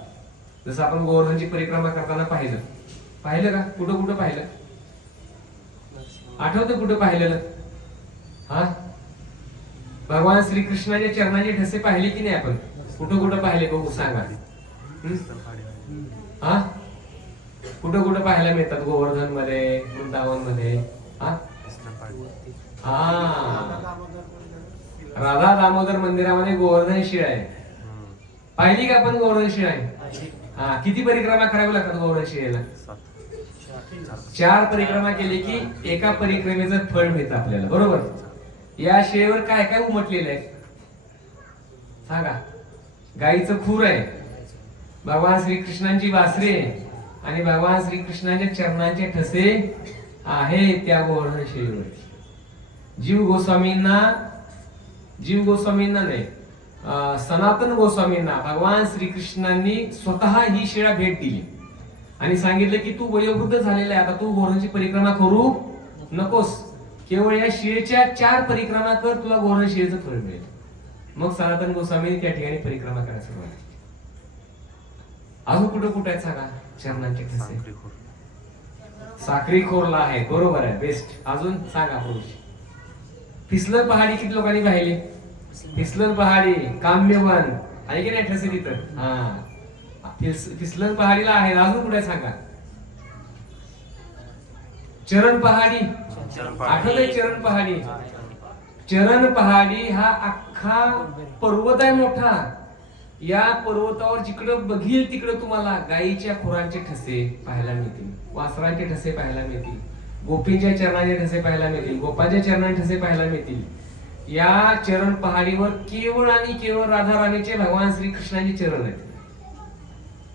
जसं आपण गोवर्धनची परिक्रमा करताना पाहिलं का? कुठं कुठं पाहिलं? आठवतं कुठं पाहिलेलं? हा, भगवान श्रीकृष्णाच्या चरणाचे ठसे पाहिले की नाही आपण? कुठं कुठं पाहिले बघू सांगा. हा, कुठं कुठं पाहायला मिळतात? गोवर्धन मध्ये, वृंदावन मध्ये. हा, राधा दामोदर मंदिरामध्ये गोवर्धन शिळा आहे. पाहिली का आपण गोवर्धन शिळा आहे? हा, किती परिक्रमा करावी लागतात गोवर्धन शिळेला? 4 परिक्रमा केली की एका परिक्रमेचं फळ मिळतं आपल्याला, बरोबर? या शिळेवर काय काय उमटलेलं आहे सांगा? गाईचं खूर आहे, भगवान श्रीकृष्णांची वासरे आणि भगवान श्रीकृष्णांच्या चरणांचे ठसे आहे त्या गोवर्धन शिळेवरती. जीव गोस्वामींना नाही, सनातन गोस्वामींना भगवान श्रीकृष्णांनी स्वतः ही शिळा भेट दिली आणि सांगितलं की तू वयोवृद्ध झालेला आहे, आता तू गोवर्धनची परिक्रमा करू नकोस, केवळ या शिळेच्या 4 परिक्रमा कर, तुला गोवर्धन शिळेचं फळ मिळेल. मग सनातन गोस्वामींनी त्या ठिकाणी परिक्रमा करायला सुरुवात केली. अजून कुठं कुठं आहेत सांगा चरणांचे ठसे? साक्रीखोरला आहे, बरोबर आहे, बेस्ट. अजून सांगा पुढची. फिसलन पहाडी किती लोकांनी पाहिली? फिसलन पहाडी, काम्यवन आहे की नाही ठसे तिथं? हा, फिसलन पहाडीला आहे. अजून कुठे सांगा? चरण पहाडी, आठवलंय? चरण पहाडी, चरण पहाडी हा अख्खा पर्वत आहे मोठा. या पर्वतावर जिकडं बघील तिकडं तुम्हाला गायीच्या खुरांचे ठसे पाहायला मिळतील, वासरांचे ठसे पाहायला मिळतील, गोपींच्या चरणाचे ठसे पाहायला मिळतील, गोपांच्या चरणाचे ठसे पाहायला मिळतील. या चरण पहाडीवर केवळ आणि केवळ राधा राणीचे भगवान श्रीकृष्णाचे चरण आहेत,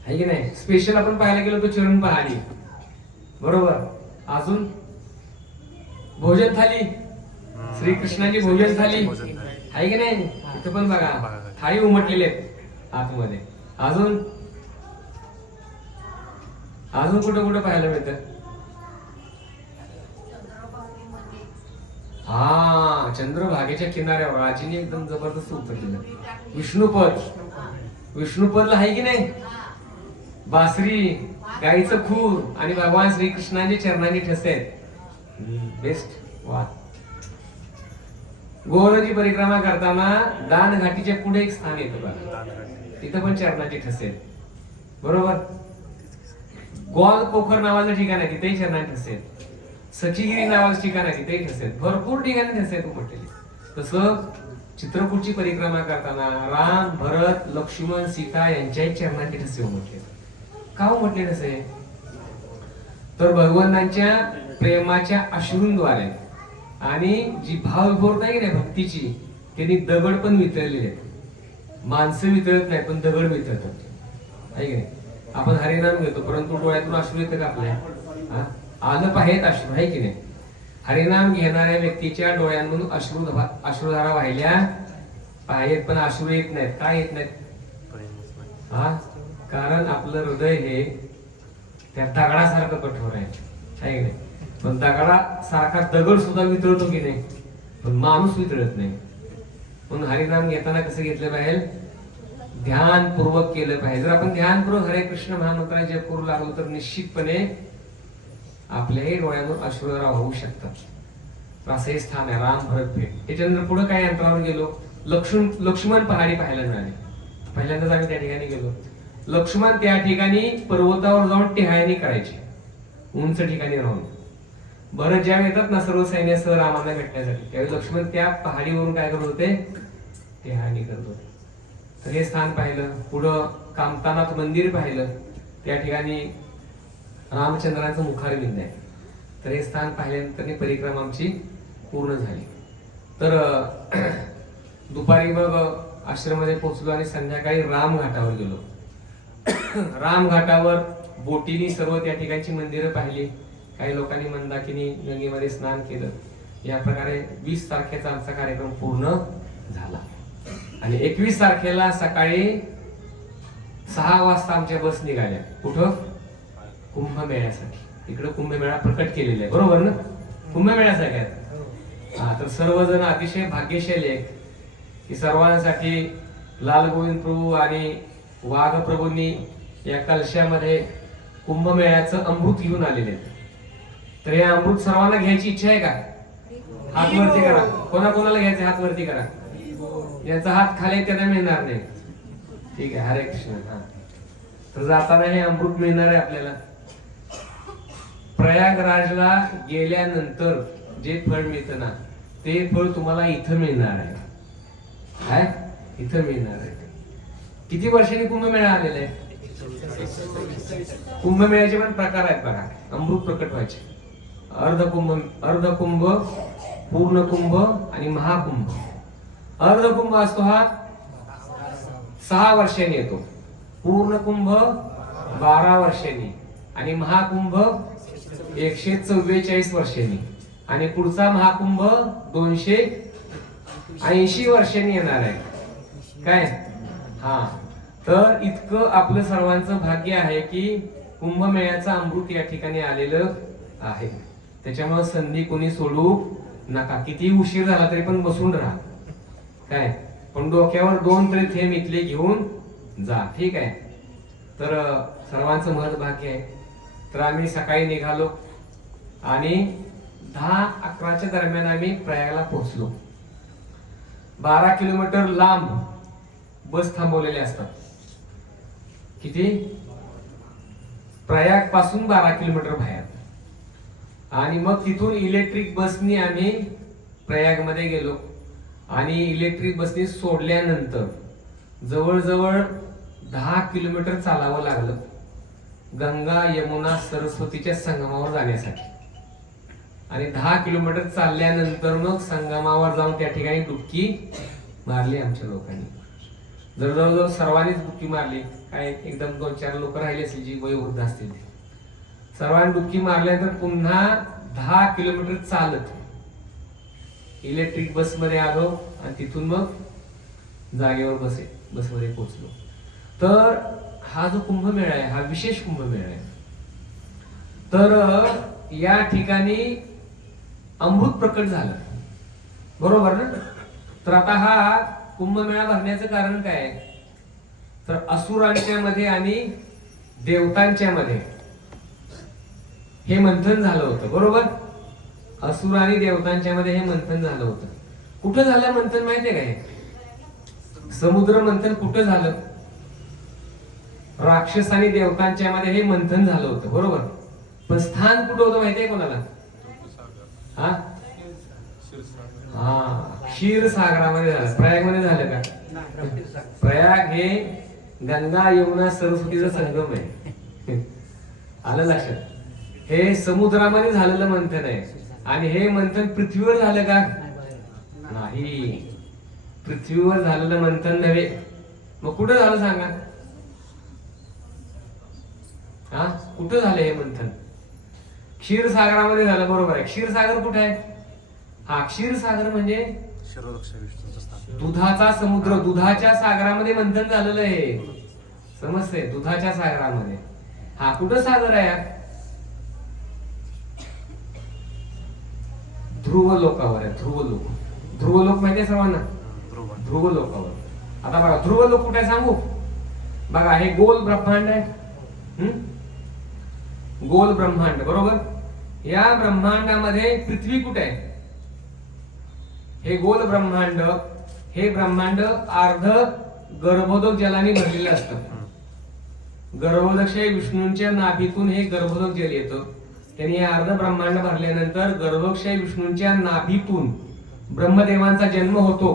आहे की नाही? स्पेशल आपण पाहायला गेलो तो चरण पहाडी, बरोबर. अजून भोजन थाली, श्रीकृष्णाची भोजन थाली आहे की नाही? इथं पण बघा थाळी उमटलेली आहेत आतमध्ये. अजून अजून कुठं कुठं पाहायला मिळतं? हा, चंद्रभागेच्या किनाऱ्यावर राजीने एकदम जबरदस्त उत्तर दिलं. विष्णुपद, विष्णुपदला आहे की नाही? बासरी, गाईचं खूर आणि भगवान श्रीकृष्णाचे चरणाचे ठसे आहेत. बेस्ट. वा. गोवर्धनची परिक्रमा करताना दान घाटीच्या पुढे एक स्थान येतं बघा, तिथं पण चरणाचे ठसे आहेत, बरोबर. गोल पोखर नावाचं ठिकाण आहे, तिथेही चरणाचे ठसे आहेत. सखीगिरी नावाचं ठिकाण आहे, तिथेही ठसे आहेत. भरपूर ठिकाणी ठसे आहेत उमटलेली. तसं चित्रकूटची परिक्रमा करताना राम, भरत, लक्ष्मण, सीता यांच्याही चरणाचे ठसे उमटले. का उमटले ठसे? तर भगवंतांच्या प्रेमाच्या अश्रूंद्वारे आणि जी भावविभोर नाही की भक्तीची, त्यांनी दगड पण वितळलेले आहेत. माणसं वितळत नाही पण दगड वितळतात, आहे की नाही? आपण हरिनाम घेतो परंतु डोळ्यातून अश्रू येतं का आपल्या? आलं पाहिजेत अश्रू, आहे की नाही? हरिनाम घेणाऱ्या व्यक्तीच्या डोळ्यांमधून अश्रुधारा वाहिल्या पाहिजेत पण अश्रू येत नाहीत. का येत नाहीत? कारण आपलं हृदय हे त्या दगडासारखं कठोर आहे की नाही? पण दगडासारखा दगड सुद्धा वितळतो की नाही, पण माणूस वितळत नाही. म्हणून हरिनाम घेताना कसं घेतलं पाहिजे? ध्यानपूर्वक केलं पाहिजे. जर आपण ध्यानपूर्वक हरे कृष्ण महामंत्र जप करू लागलो तर निश्चितपणे आपल्याही डोळ्यातून अश्रुधारा होऊ शकतात. असं हे स्थान आहे राम भरत भेट. त्याच्यानंतर पुढे काय अंतरावर गेलो? लक्ष्मण पहाडी पाहायला मिळाली. पहिल्यांदाच आम्ही त्या ठिकाणी गेलो. लक्ष्मण त्या ठिकाणी पर्वतावर जाऊन टिहाळणी करायची, उंच ठिकाणी राहून. भरत ज्या येतात ना सर्व सैन्यासह रामाला भेटण्यासाठी, त्यावेळी लक्ष्मण त्या पहाडीवरून काय करत होते? टिहाळणी करत होते. तर हे स्थान पाहिलं. पुढं कामतानाथ मंदिर पाहिलं, त्या ठिकाणी रामचंद्राचं मुखारविंद आहे. तर हे स्थान पाहिल्यानंतर परिक्रमा आमची पूर्ण झाली. तर दुपारी मग आश्रममध्ये पोहोचलो आणि संध्याकाळी रामघाटावर गेलो. रामघाटावर बोटीनी सर्व त्या ठिकाणची मंदिरं पाहिली. काही लोकांनी मंदाकिनी गंगेमध्ये स्नान केलं. या प्रकारे 20 तारखेचा आमचा कार्यक्रम पूर्ण झाला आणि 21 तारखेला सकाळी 6 वाजता आमच्या बस निघाल्या. कुठं? कुंभमेळ्यासाठी. इकडे कुंभमेळा प्रकट केलेला आहे, बरोबर ना? कुंभमेळ्यासाठी आहे. तर सर्वजण अतिशय भाग्यशाली आहेत की सर्वांसाठी लाल गोविंद प्रभू आणि वाघ प्रभूंनी या कलशामध्ये कुंभमेळ्याचं अमृत घेऊन आलेले आहेत. तर हे अमृत सर्वांना घ्यायची इच्छा आहे का? हात वरती करा. कोणाकोणाला घ्यायचे? हात वरती करा. यांचा हात खाली त्यांना मिळणार नाही. ठीक आहे, हरे कृष्ण. तर जाताना हे अमृत मिळणार आहे आपल्याला. प्रयागराजला गेल्यानंतर जे फळ मिळतं ना ते फळ तुम्हाला इथं मिळणार आहे. काय? इथं मिळणार आहे. किती वर्षांनी कुंभमेळा आलेला आहे? कुंभमेळ्याचे पण प्रकार आहेत बघा. अमृत प्रकट व्हायचे. अर्धकुंभ, पूर्ण कुंभ आणि महाकुंभ. अर्धकुंभ असतो हा 6 वर्षांनी येतो, पूर्ण कुंभ 12 वर्षांनी आणि महाकुंभ 144 वर्षांनी आणि पुढचा महाकुंभ 280 वर्षांनी येणार आहे. काय? तर इतकं आपलं सर्वांचं भाग्य आहे की कुंभमेळ्याचं अमृत या ठिकाणी आलेलं आहे. त्याच्यामुळे संधी कोणी सोडू नका. किती उशीर झाला तरी पण बसून राहा. काय? पण डोक्यावर 2 तरी थेंब इथले घेऊन जा. ठीक आहे? तर सर्वांचं महत् भाग्य आहे. तर आम्ही सकाळी निघालो आणि 10-11च्या दरम्यान आम्ही प्रयागला पोहोचलो. 12 किलोमीटर लांब बस थांबवलेले असतात. किती? प्रयाग पासून 12 किलोमीटर बाहेर. आणि मग तिथून इलेक्ट्रिक बसनी आम्ही प्रयागमध्ये गेलो आणि इलेक्ट्रिक बसनी सोडल्यानंतर जवळजवळ 10 किलोमीटर चालावं लागलं गंगा यमुना सरस्वतीच्या संगमावर जाण्यासाठी. आणि 10 किलोमीटर चालल्यानंतर मग संगमावर जाऊन त्या ठिकाणी डुबकी मारली आमच्या लोकांनी. जवळजवळ सर्वांनीच डुबकी मारली. काय एकदम 2-4 लोक राहिले असतील जी वयोवृद्ध असतील. सर्वांनी डुबकी मारल्यानंतर पुन्हा 10 किलोमीटर चालत इलेक्ट्रिक बसमध्ये आलो आणि तिथून मग जागेवर बसमध्ये पोहोचलो. तर हा जो कुंभमेळा आहे हा विशेष कुंभमेळा आहे. तर या ठिकाणी अमृत प्रकट झालं, बरोबर ना? तर आता हा कुंभमेळा भरण्याचं कारण काय आहे? तर असुरांच्या मध्ये आणि देवतांच्या मध्ये हे मंथन झालं होतं, बरोबर? असुर आणि देवतांच्या मध्ये हे मंथन झालं होतं. कुठं झालं मंथन माहितीये काय? समुद्र मंथन कुठं झालं? राक्षस आणि देवतांच्या मध्ये हे मंथन झालं होतं, बरोबर? पण स्थान कुठं होतं माहितीये कोणाला? हा, क्षीरसागरामध्ये झालं. प्रयागमध्ये झालं का? प्रयाग हे गंगा यमुना सरस्वतीचा संगम आहे. आलं लक्षात? हे समुद्रामध्ये झालेलं मंथन आहे. आणि हे मंथन पृथ्वीवर झालं का? नाही, पृथ्वीवर झालेलं मंथन नव्हे. मग कुठं झालं सांगा? हा, कुठं झालं हे मंथन? क्षीरसागरामध्ये झालं, बरोबर आहे. क्षीरसागर कुठे आहे? हा, क्षीरसागर म्हणजे दुधाचा समुद्र. दुधाच्या सागरामध्ये मंथन झालेलं आहे, समजते? दुधाच्या सागरामध्ये. हा कुठं सागर आहे? ध्रुव लोकावर आहे. ध्रुव लोक. ध्रुव लोक माहिती आहे सर्वांना? ध्रुव लोकावर. आता बघा ध्रुव लोक कुठे आहे सांगू? बघा हे गोल ब्रह्मांड आहे. गोल ब्रह्मांड, बरोबर? या ब्रह्मांडामध्ये पृथ्वी कुठे आहे? हे गोल ब्रह्मांड, हे ब्रह्मांड अर्ध गर्भोदक जलाने भरलेलं असतं. गर्भोदकशाही विष्णूंच्या नाभीतून हे गर्भोदक जल येतं. त्यांनी हे अर्ध ब्रह्मांड भरल्यानंतर गर्भोदकशाही विष्णूंच्या नाभीतून ब्रह्मदेवांचा जन्म होतो.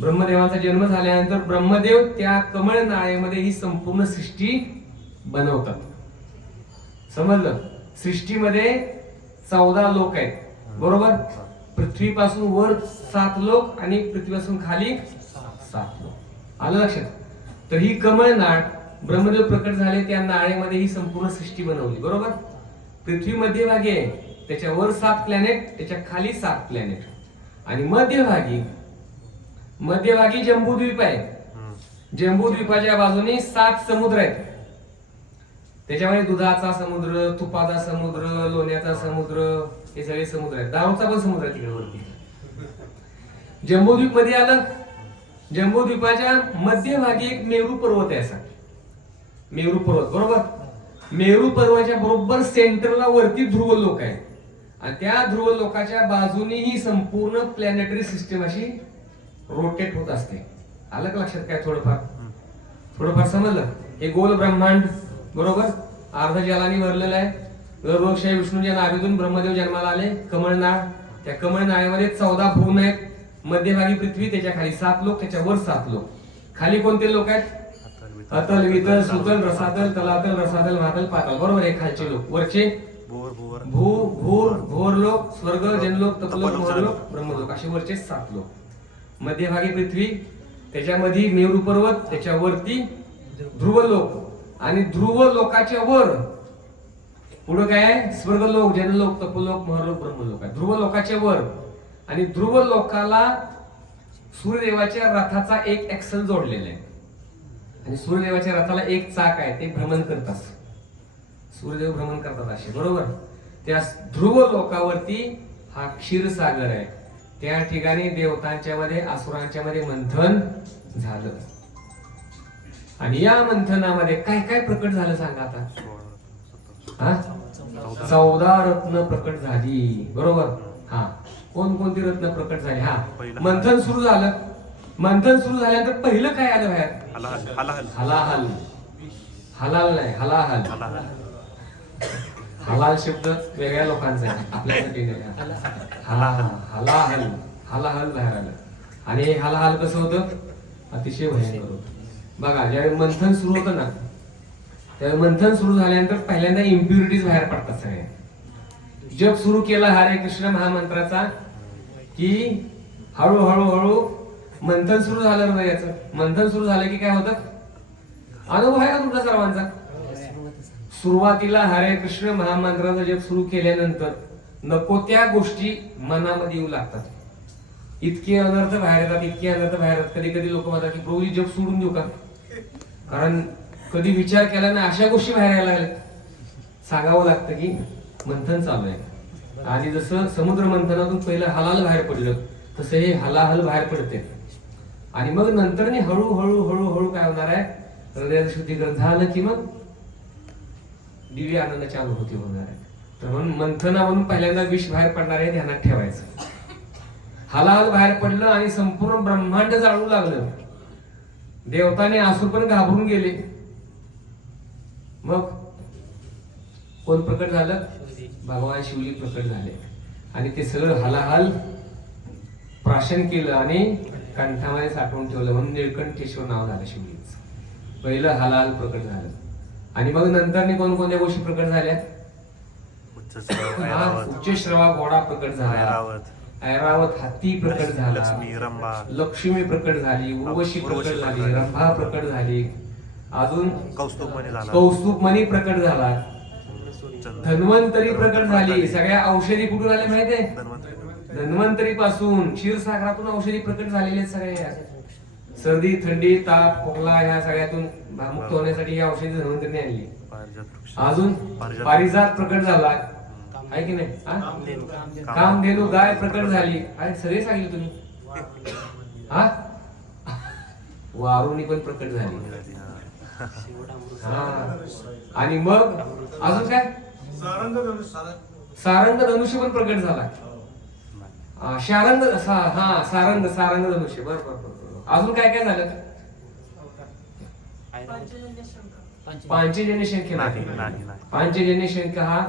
ब्रह्मदेवांचा जन्म झाल्यानंतर ब्रह्मदेव त्या कमळ नाळेमध्ये ही संपूर्ण सृष्टी बनवतात. समजलं? सृष्टीमध्ये 14 लोक आहेत, बरोबर? पृथ्वीपासून वर 7 लोक आणि पृथ्वीपासून खाली 7 लोक. आलं लक्षात? तर ही कमळ नाळ ब्रह्मदेव प्रकट झाले त्या नाळेमध्ये ही संपूर्ण सृष्टी बनवली, बरोबर? पृथ्वी मध्यभागी आहे, त्याच्या वर 7 प्लॅनेट, त्याच्या खाली 7 प्लॅनेट आणि मध्यभागी जम्बूद्वीप आहे. जम्बूद्वीपाच्या बाजूने 7 समुद्र आहेत. त्याच्यामध्ये दुधाचा समुद्र, तुपाचा समुद्र, लोण्याचा समुद्र, हे सगळे समुद्र आहेत. दारूचा पण समुद्र आहे तिकडे वरती. जम्बूद्वीप मध्ये आलं. जम्बूद्वीपाच्या मध्यभागी एक मेरू पर्वत आहे. असा मेरू पर्वत, बरोबर? मेरू पर्वताच्या बरोबर सेंटरला वरती ध्रुव लोक आहे आणि त्या ध्रुव लोकाच्या बाजूने ही संपूर्ण प्लॅनेटरी सिस्टम अशी रोटेट होत असते. आलं का लक्षात? काय थोडंफार समजलं? हे गोल ब्रह्मांड, बरोबर? अर्ध जलाने भरलेलं आहे. गर्भोदकशाही विष्णूच्या नाभीतून ब्रह्मदेव जन्माला आले. कमळनाळ, त्या कमळनाळेमध्ये 14 भुवन आहेत. मध्यभागी पृथ्वी, त्याच्या खाली 7 लोक, त्याच्यावर 7 लोक. खाली कोणते लोक आहेत? अतल, वितल, सुतल, रसातल, तलातल, रसातल, महातल, पाताल, बरोबर? हे खालचे लोक. वरचे भूर लोक, स्वर्ग, जनलोक, तपलोक, मोहलोक, ब्रह्मलोक, असे वरचे 7 लोक. मध्यभागी पृथ्वी, त्याच्यामध्ये मेरू पर्वत, त्याच्यावरती ध्रुव लोक आणि ध्रुव लोकाच्या वर पुढे काय? स्वर्गलोक, जनलोक, तपलोक, मोहलोक, ब्रह्मलोक आहे. ध्रुव लोकाच्या वर आणि ध्रुव लोकाला सूर्यदेवाच्या रथाचा एक ऍक्सल जोडलेला आहे आणि सूर्यदेवाच्या रथाला एक चाक आहे, ते भ्रमण करतात. सूर्यदेव भ्रमण करतात असे, बरोबर? त्या ध्रुव लोकावरती हा क्षीरसागर आहे. त्या ठिकाणी देवतांच्या मध्ये असुरांच्या मध्ये मंथन झालं आणि या मंथनामध्ये काय काय प्रकट झालं सांगा आता? 14 रत्न प्रकट झाली, बरोबर? हा, कोणकोणती रत्न प्रकट झाली? हा, पहिलं. मंथन सुरू झालं. मंथन सुरू झाल्यानंतर पहिलं काय आलं बाहेर? हलाहल हलाहल हलाहल. हलाल नाही, हलाहल. हलाहल हलाल शब्द वेगळ्या लोकांचा आहे, आपल्यासाठी नाही. हलाहल हलाहल हलाहल बाहेर आलं. आणि हे हलाहल कसं होतं? अतिशय भयंकर होतं. बघा, ज्यावेळी मंथन सुरू होतं ना, त्यावेळी मंथन सुरू झाल्यानंतर पहिल्यांदा इम्प्युरिटीज बाहेर पडतात सगळे. जप सुरू केला हरे कृष्ण महामंत्राचा की हळूहळू मंथन सुरू झालं हृदयाचं. मंथन सुरू झालं की काय होतं? अनुभव आहे का तुमचा सर्वांचा? सुरुवातीला हरे कृष्ण महामंत्राचा जप सुरू केल्यानंतर नको त्या गोष्टी मनामध्ये येऊ लागतात. इतके अनर्थ बाहेर येतात, इतके अनर्थ बाहेर येतात. कधी कधी लोक म्हणतात की प्रभूजी जप सोडून देऊ का? कारण कधी विचार केला ना अशा गोष्टी बाहेर यायला लागल्या. सांगावं लागतं की मंथन चालू आहे. आणि जसं समुद्र मंथनातून पहिलं हलाल बाहेर पडलं तसं हे हलाहल बाहेर पडते. आणि मग नंतर हळूहळू हळूहळू काय होणार आहे? हृदयाचं शुद्धीकरण झालं की मग दिव्य आनंदाची अनुभूती होणार आहे. तर म्हणून मंथनावरून पहिल्यांदा विष बाहेर पडणार आहे, ध्यानात ठेवायचं. हलाहल बाहेर पडलं आणि संपूर्ण ब्रह्मांड जाळू लागलं. देवताने असुर पण घाबरून गेले. मग कोण प्रकट झालं? भगवान शिवली प्रकट झाले. आणि ते सगळं हलाहल प्राशन केलं आणि कंठामध्ये साठवून ठेवलं. म्हणून निळकंठेश्वर नाव झालं शिवलीचं. पहिलं हलाहल प्रकट झालं. आणि मग नंतर कोणकोणत्या गोष्टी प्रकट झाल्या? उच्चश्रवा घोडा प्रकट झाला, ऐरावत हत्ती प्रकट झाला, लक्ष्मी प्रकट झाली, उर्वशी प्रकट झाली, रंभा प्रकट झाली, अजून कौस्तुभमणी प्रकट झाला, धन्वंतरी प्रकट झाली. सगळ्या औषधी कुठून आल्या माहितीये? धन्वंतरी पासून, क्षीरसागरातून औषधी प्रकट झालेल्या आहेत सगळ्या. सर्दी, थंडी, ताप, खोकला ह्या सगळ्यातून मुक्त होण्यासाठी ही औषधी धन्वंतरीने आणली. अजून पारिजात प्रकट झाला आहे की नाही? कामधेनू गाय प्रकट झाली आहे. सगळे सांगितले तुम्ही. हा, वारुणी पण प्रकट झाली. हा, आणि मग अजून काय? सारंग धनुष्य पण प्रकट झाला. शारंग, हा सारंग धनुष्य. बरोबर. अजून काय काय झालं? पांचजन्य शंख नाही. पांचजन्य शंख हा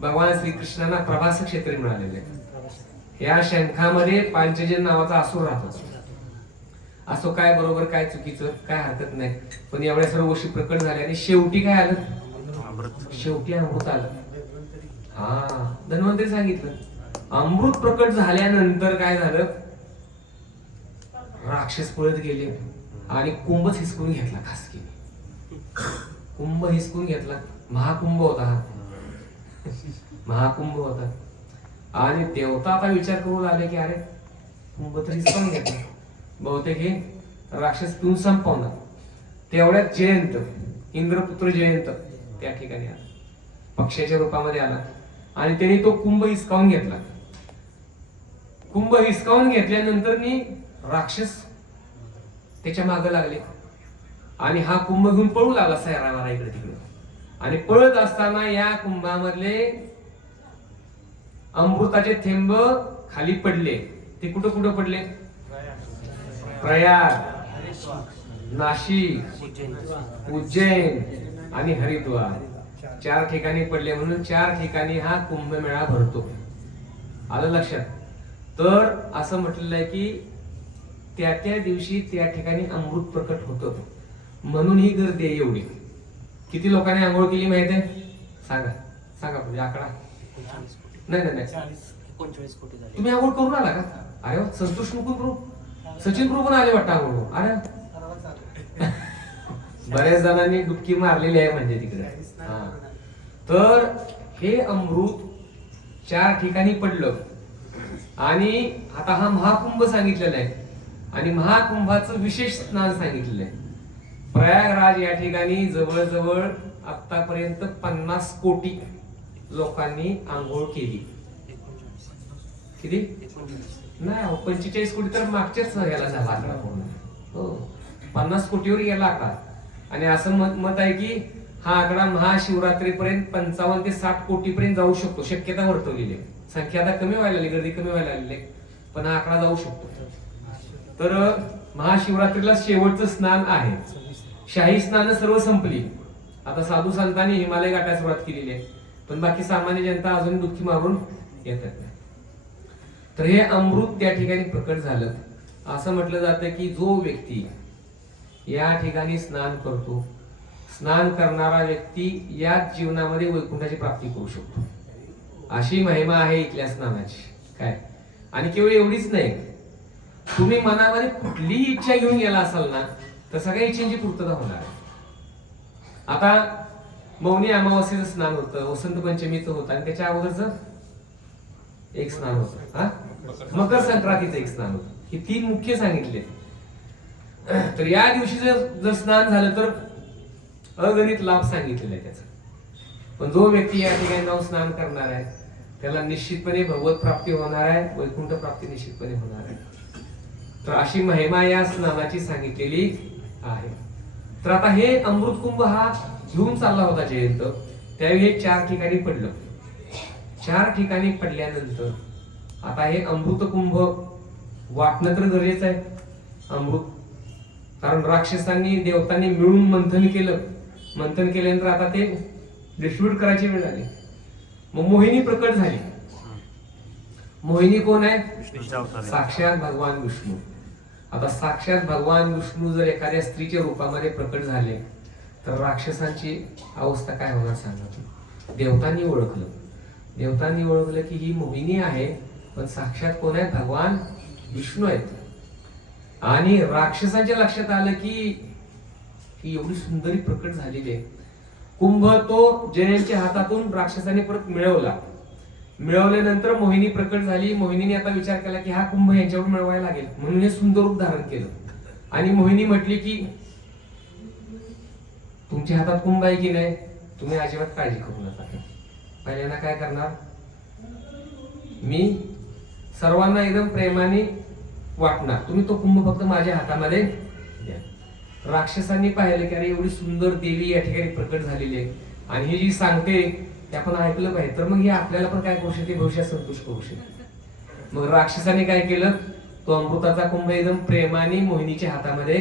भगवान श्रीकृष्णांना प्रभास क्षेत्र मिळालेले. या शंखामध्ये पांचजन नावाचा असुर राहतो. असो, काय बरोबर काय चुकीचं काय हरकत नाही, पण एवढ्या सर्व गोष्टी प्रकट झाल्या. आणि शेवटी काय आलं? शेवटी अमृत आलं. हा, धन्वंतरी सांगितलं. अमृत प्रकट झाल्यानंतर काय झालं? राक्षस पळत गेले आणि कुंभच हिसकून घेतला. खास केली कुंभ हिसकून घेतला. महाकुंभ होता हा, महाकुंभ होता. आणि देवता आता विचार करू लागले की अरे कुंभ तर हिसकून घेतला, बहुतेक हे राक्षस पिऊन संपवणार. तेवढ्यात जयंत, इंद्रपुत्र जयंत त्या ठिकाणी आला, पक्षाच्या रूपामध्ये आला आणि त्याने तो कुंभ हिसकावून घेतला. कुंभ हिसकावून घेतल्यानंतर राक्षस त्याच्या मागे लागले आणि हा कुंभ घेऊन पळू लागला सैरावाला इकडे तिकडे. आणि पळत असताना या कुंभामधले अमृताचे थेंब खाली पडले. ते कुठं कुठं पडले? प्रयाग, नाशिक, उज्जैन आणि हरिद्वार 4 ठिकाणी पडले. म्हणून 4 ठिकाणी हा कुंभमेळा भरतो. आलं लक्षात? तर असं म्हटलेलं आहे की त्या त्या दिवशी त्या ठिकाणी अमृत प्रकट होतं, म्हणून ही गर्दी आहे एवढी. किती लोकांनी आंघोळ केली माहिती आहे? सांगा म्हणजे आकडा. नाही 39 कोटी झाले. तुम्ही आंघोळ करून आला का? अरे संतोष मुकुंद प्रभू, सचिन प्रभू पण आले वाटतं आंघोळ. अरे बऱ्याच जणांनी डुबकी मारलेली आहे म्हणजे तिकडे. तर हे अमृत 4 ठिकाणी पडलं आणि आता हा महाकुंभ सांगितलेला आहे आणि महाकुंभाचं विशेष स्नान सांगितलेलं आहे. प्रयागराज या ठिकाणी जवळजवळ आतापर्यंत 50 कोटी लोकांनी आंघोळ केली. किती? नाही 45 कोटी तर मागच्याच याला झाला आकडा पूर्ण. हो, 50 कोटीवर गेला आकडा. आणि असं मत आहे की हा आकडा महाशिवरात्रीपर्यंत 55 ते 60 कोटी पर्यंत जाऊ शकतो, शक्यता वर्तवलेली आहे. संख्या आता कमी व्हायला लागली, गर्दी कमी व्हायला लागली, पण हा आकडा जाऊ शकतो. तर महाशिवरात्रीला शेवटचं स्नान आहे. शाही स्नान सर्व संपली. आता साधू संतांनी हिमालय गाठायला सुरुवात केलेली आहे, पण बाकी सामान्य जनता अजून डुबकी मारून येतात नाही. तर हे अमृत त्या ठिकाणी प्रकट झालं. असं म्हटलं जातं की जो व्यक्ती या ठिकाणी स्नान करतो, स्नान करणारा व्यक्ती या जीवनामध्ये वैकुंठाची प्राप्ती करू शकतो. अशी महिमा आहे इथल्या स्नानाची. काय, आणि केवळ एवढीच नाही, तुम्ही मनामध्ये कुठलीही इच्छा घेऊन गेला असाल ना, तर सगळ्या इच्छांची पूर्तता होणार आहे. आता मौनी अमावस्येचं स्नान होतं, वसंत पंचमीचं होतं, आणि त्याच्या अगोदरचं एक स्नान होतं, हा मकर संक्रांतीचं एक स्नान होतं. ही 3 मुख्य सांगितले. तर या दिवशी जर स्नान झालं तर अगणित लाभ सांगितलेला आहे त्याचा. पण जो व्यक्ती या ठिकाणी जाऊन स्नान करणार आहे त्याला निश्चितपणे भगवत प्राप्ती होणार आहे, वैकुंठ प्राप्ती निश्चितपणे होणार आहे. तर अशी महिमा या स्नानाची सांगितलेली आहे. तर आता हे अमृत कुंभ हा घेऊन चालला होता जयंत, त्यावेळी हे 4 ठिकाणी पडलं. 4 ठिकाणी पडल्यानंतर आता हे अमृत कुंभ वाटणं तर गरजेचं आहे. अमृत, कारण राक्षसांनी देवतांनी मिळून मंथन केलं. मंथन केल्यानंतर आता ते डिस्ट्रीब्यूट करायची वेळ आली. मग मोहिनी प्रकट झाली. मोहिनी कोण आहे? साक्षात भगवान विष्णू. आता साक्षात भगवान विष्णू जर एखाद्या स्त्रीच्या रूपामध्ये प्रकट झाले तर राक्षसांची अवस्था काय होणार सांगा. देवतांनी ओळखलं की ही मोहिनी आहे, पण साक्षात कोण आहे? भगवान विष्णू आहेत. आणि राक्षसांच्या लक्षात आलं की एवढी सुंदरी प्रकट झालेली आहे. कुंभ तो जयंतच्या हातातून राक्षसाने परत मिळवल्यानंतर मोहिनी प्रकट झाली. मोहिनीने आता विचार केला की हा कुंभ यांच्यावर मिळवायला लागेल, म्हणून हे सुंदर रूप धारण केलं. आणि मोहिनी म्हटली की तुमच्या हातात कुंभ आहे की नाही, तुम्ही अजिबात काळजी करू नका. पहिल्यांदा काय करणार, मी सर्वांना एकदम प्रेमाने वाटणार, तुम्ही तो कुंभ फक्त माझ्या हातामध्ये द्या. राक्षसांनी पाहिलं की अरे एवढी सुंदर देवी या ठिकाणी प्रकट झालेली आहे, आणि ही जी सांगते ते आपण ऐकलं पाहिजे, तर मग हे आपल्याला पण काय करू शकते, भविष्यात संतोष करू शकते. मग राक्षसाने काय केलं, तो अमृताचा कुंभ एकदम प्रेमाने मोहिनीच्या हातामध्ये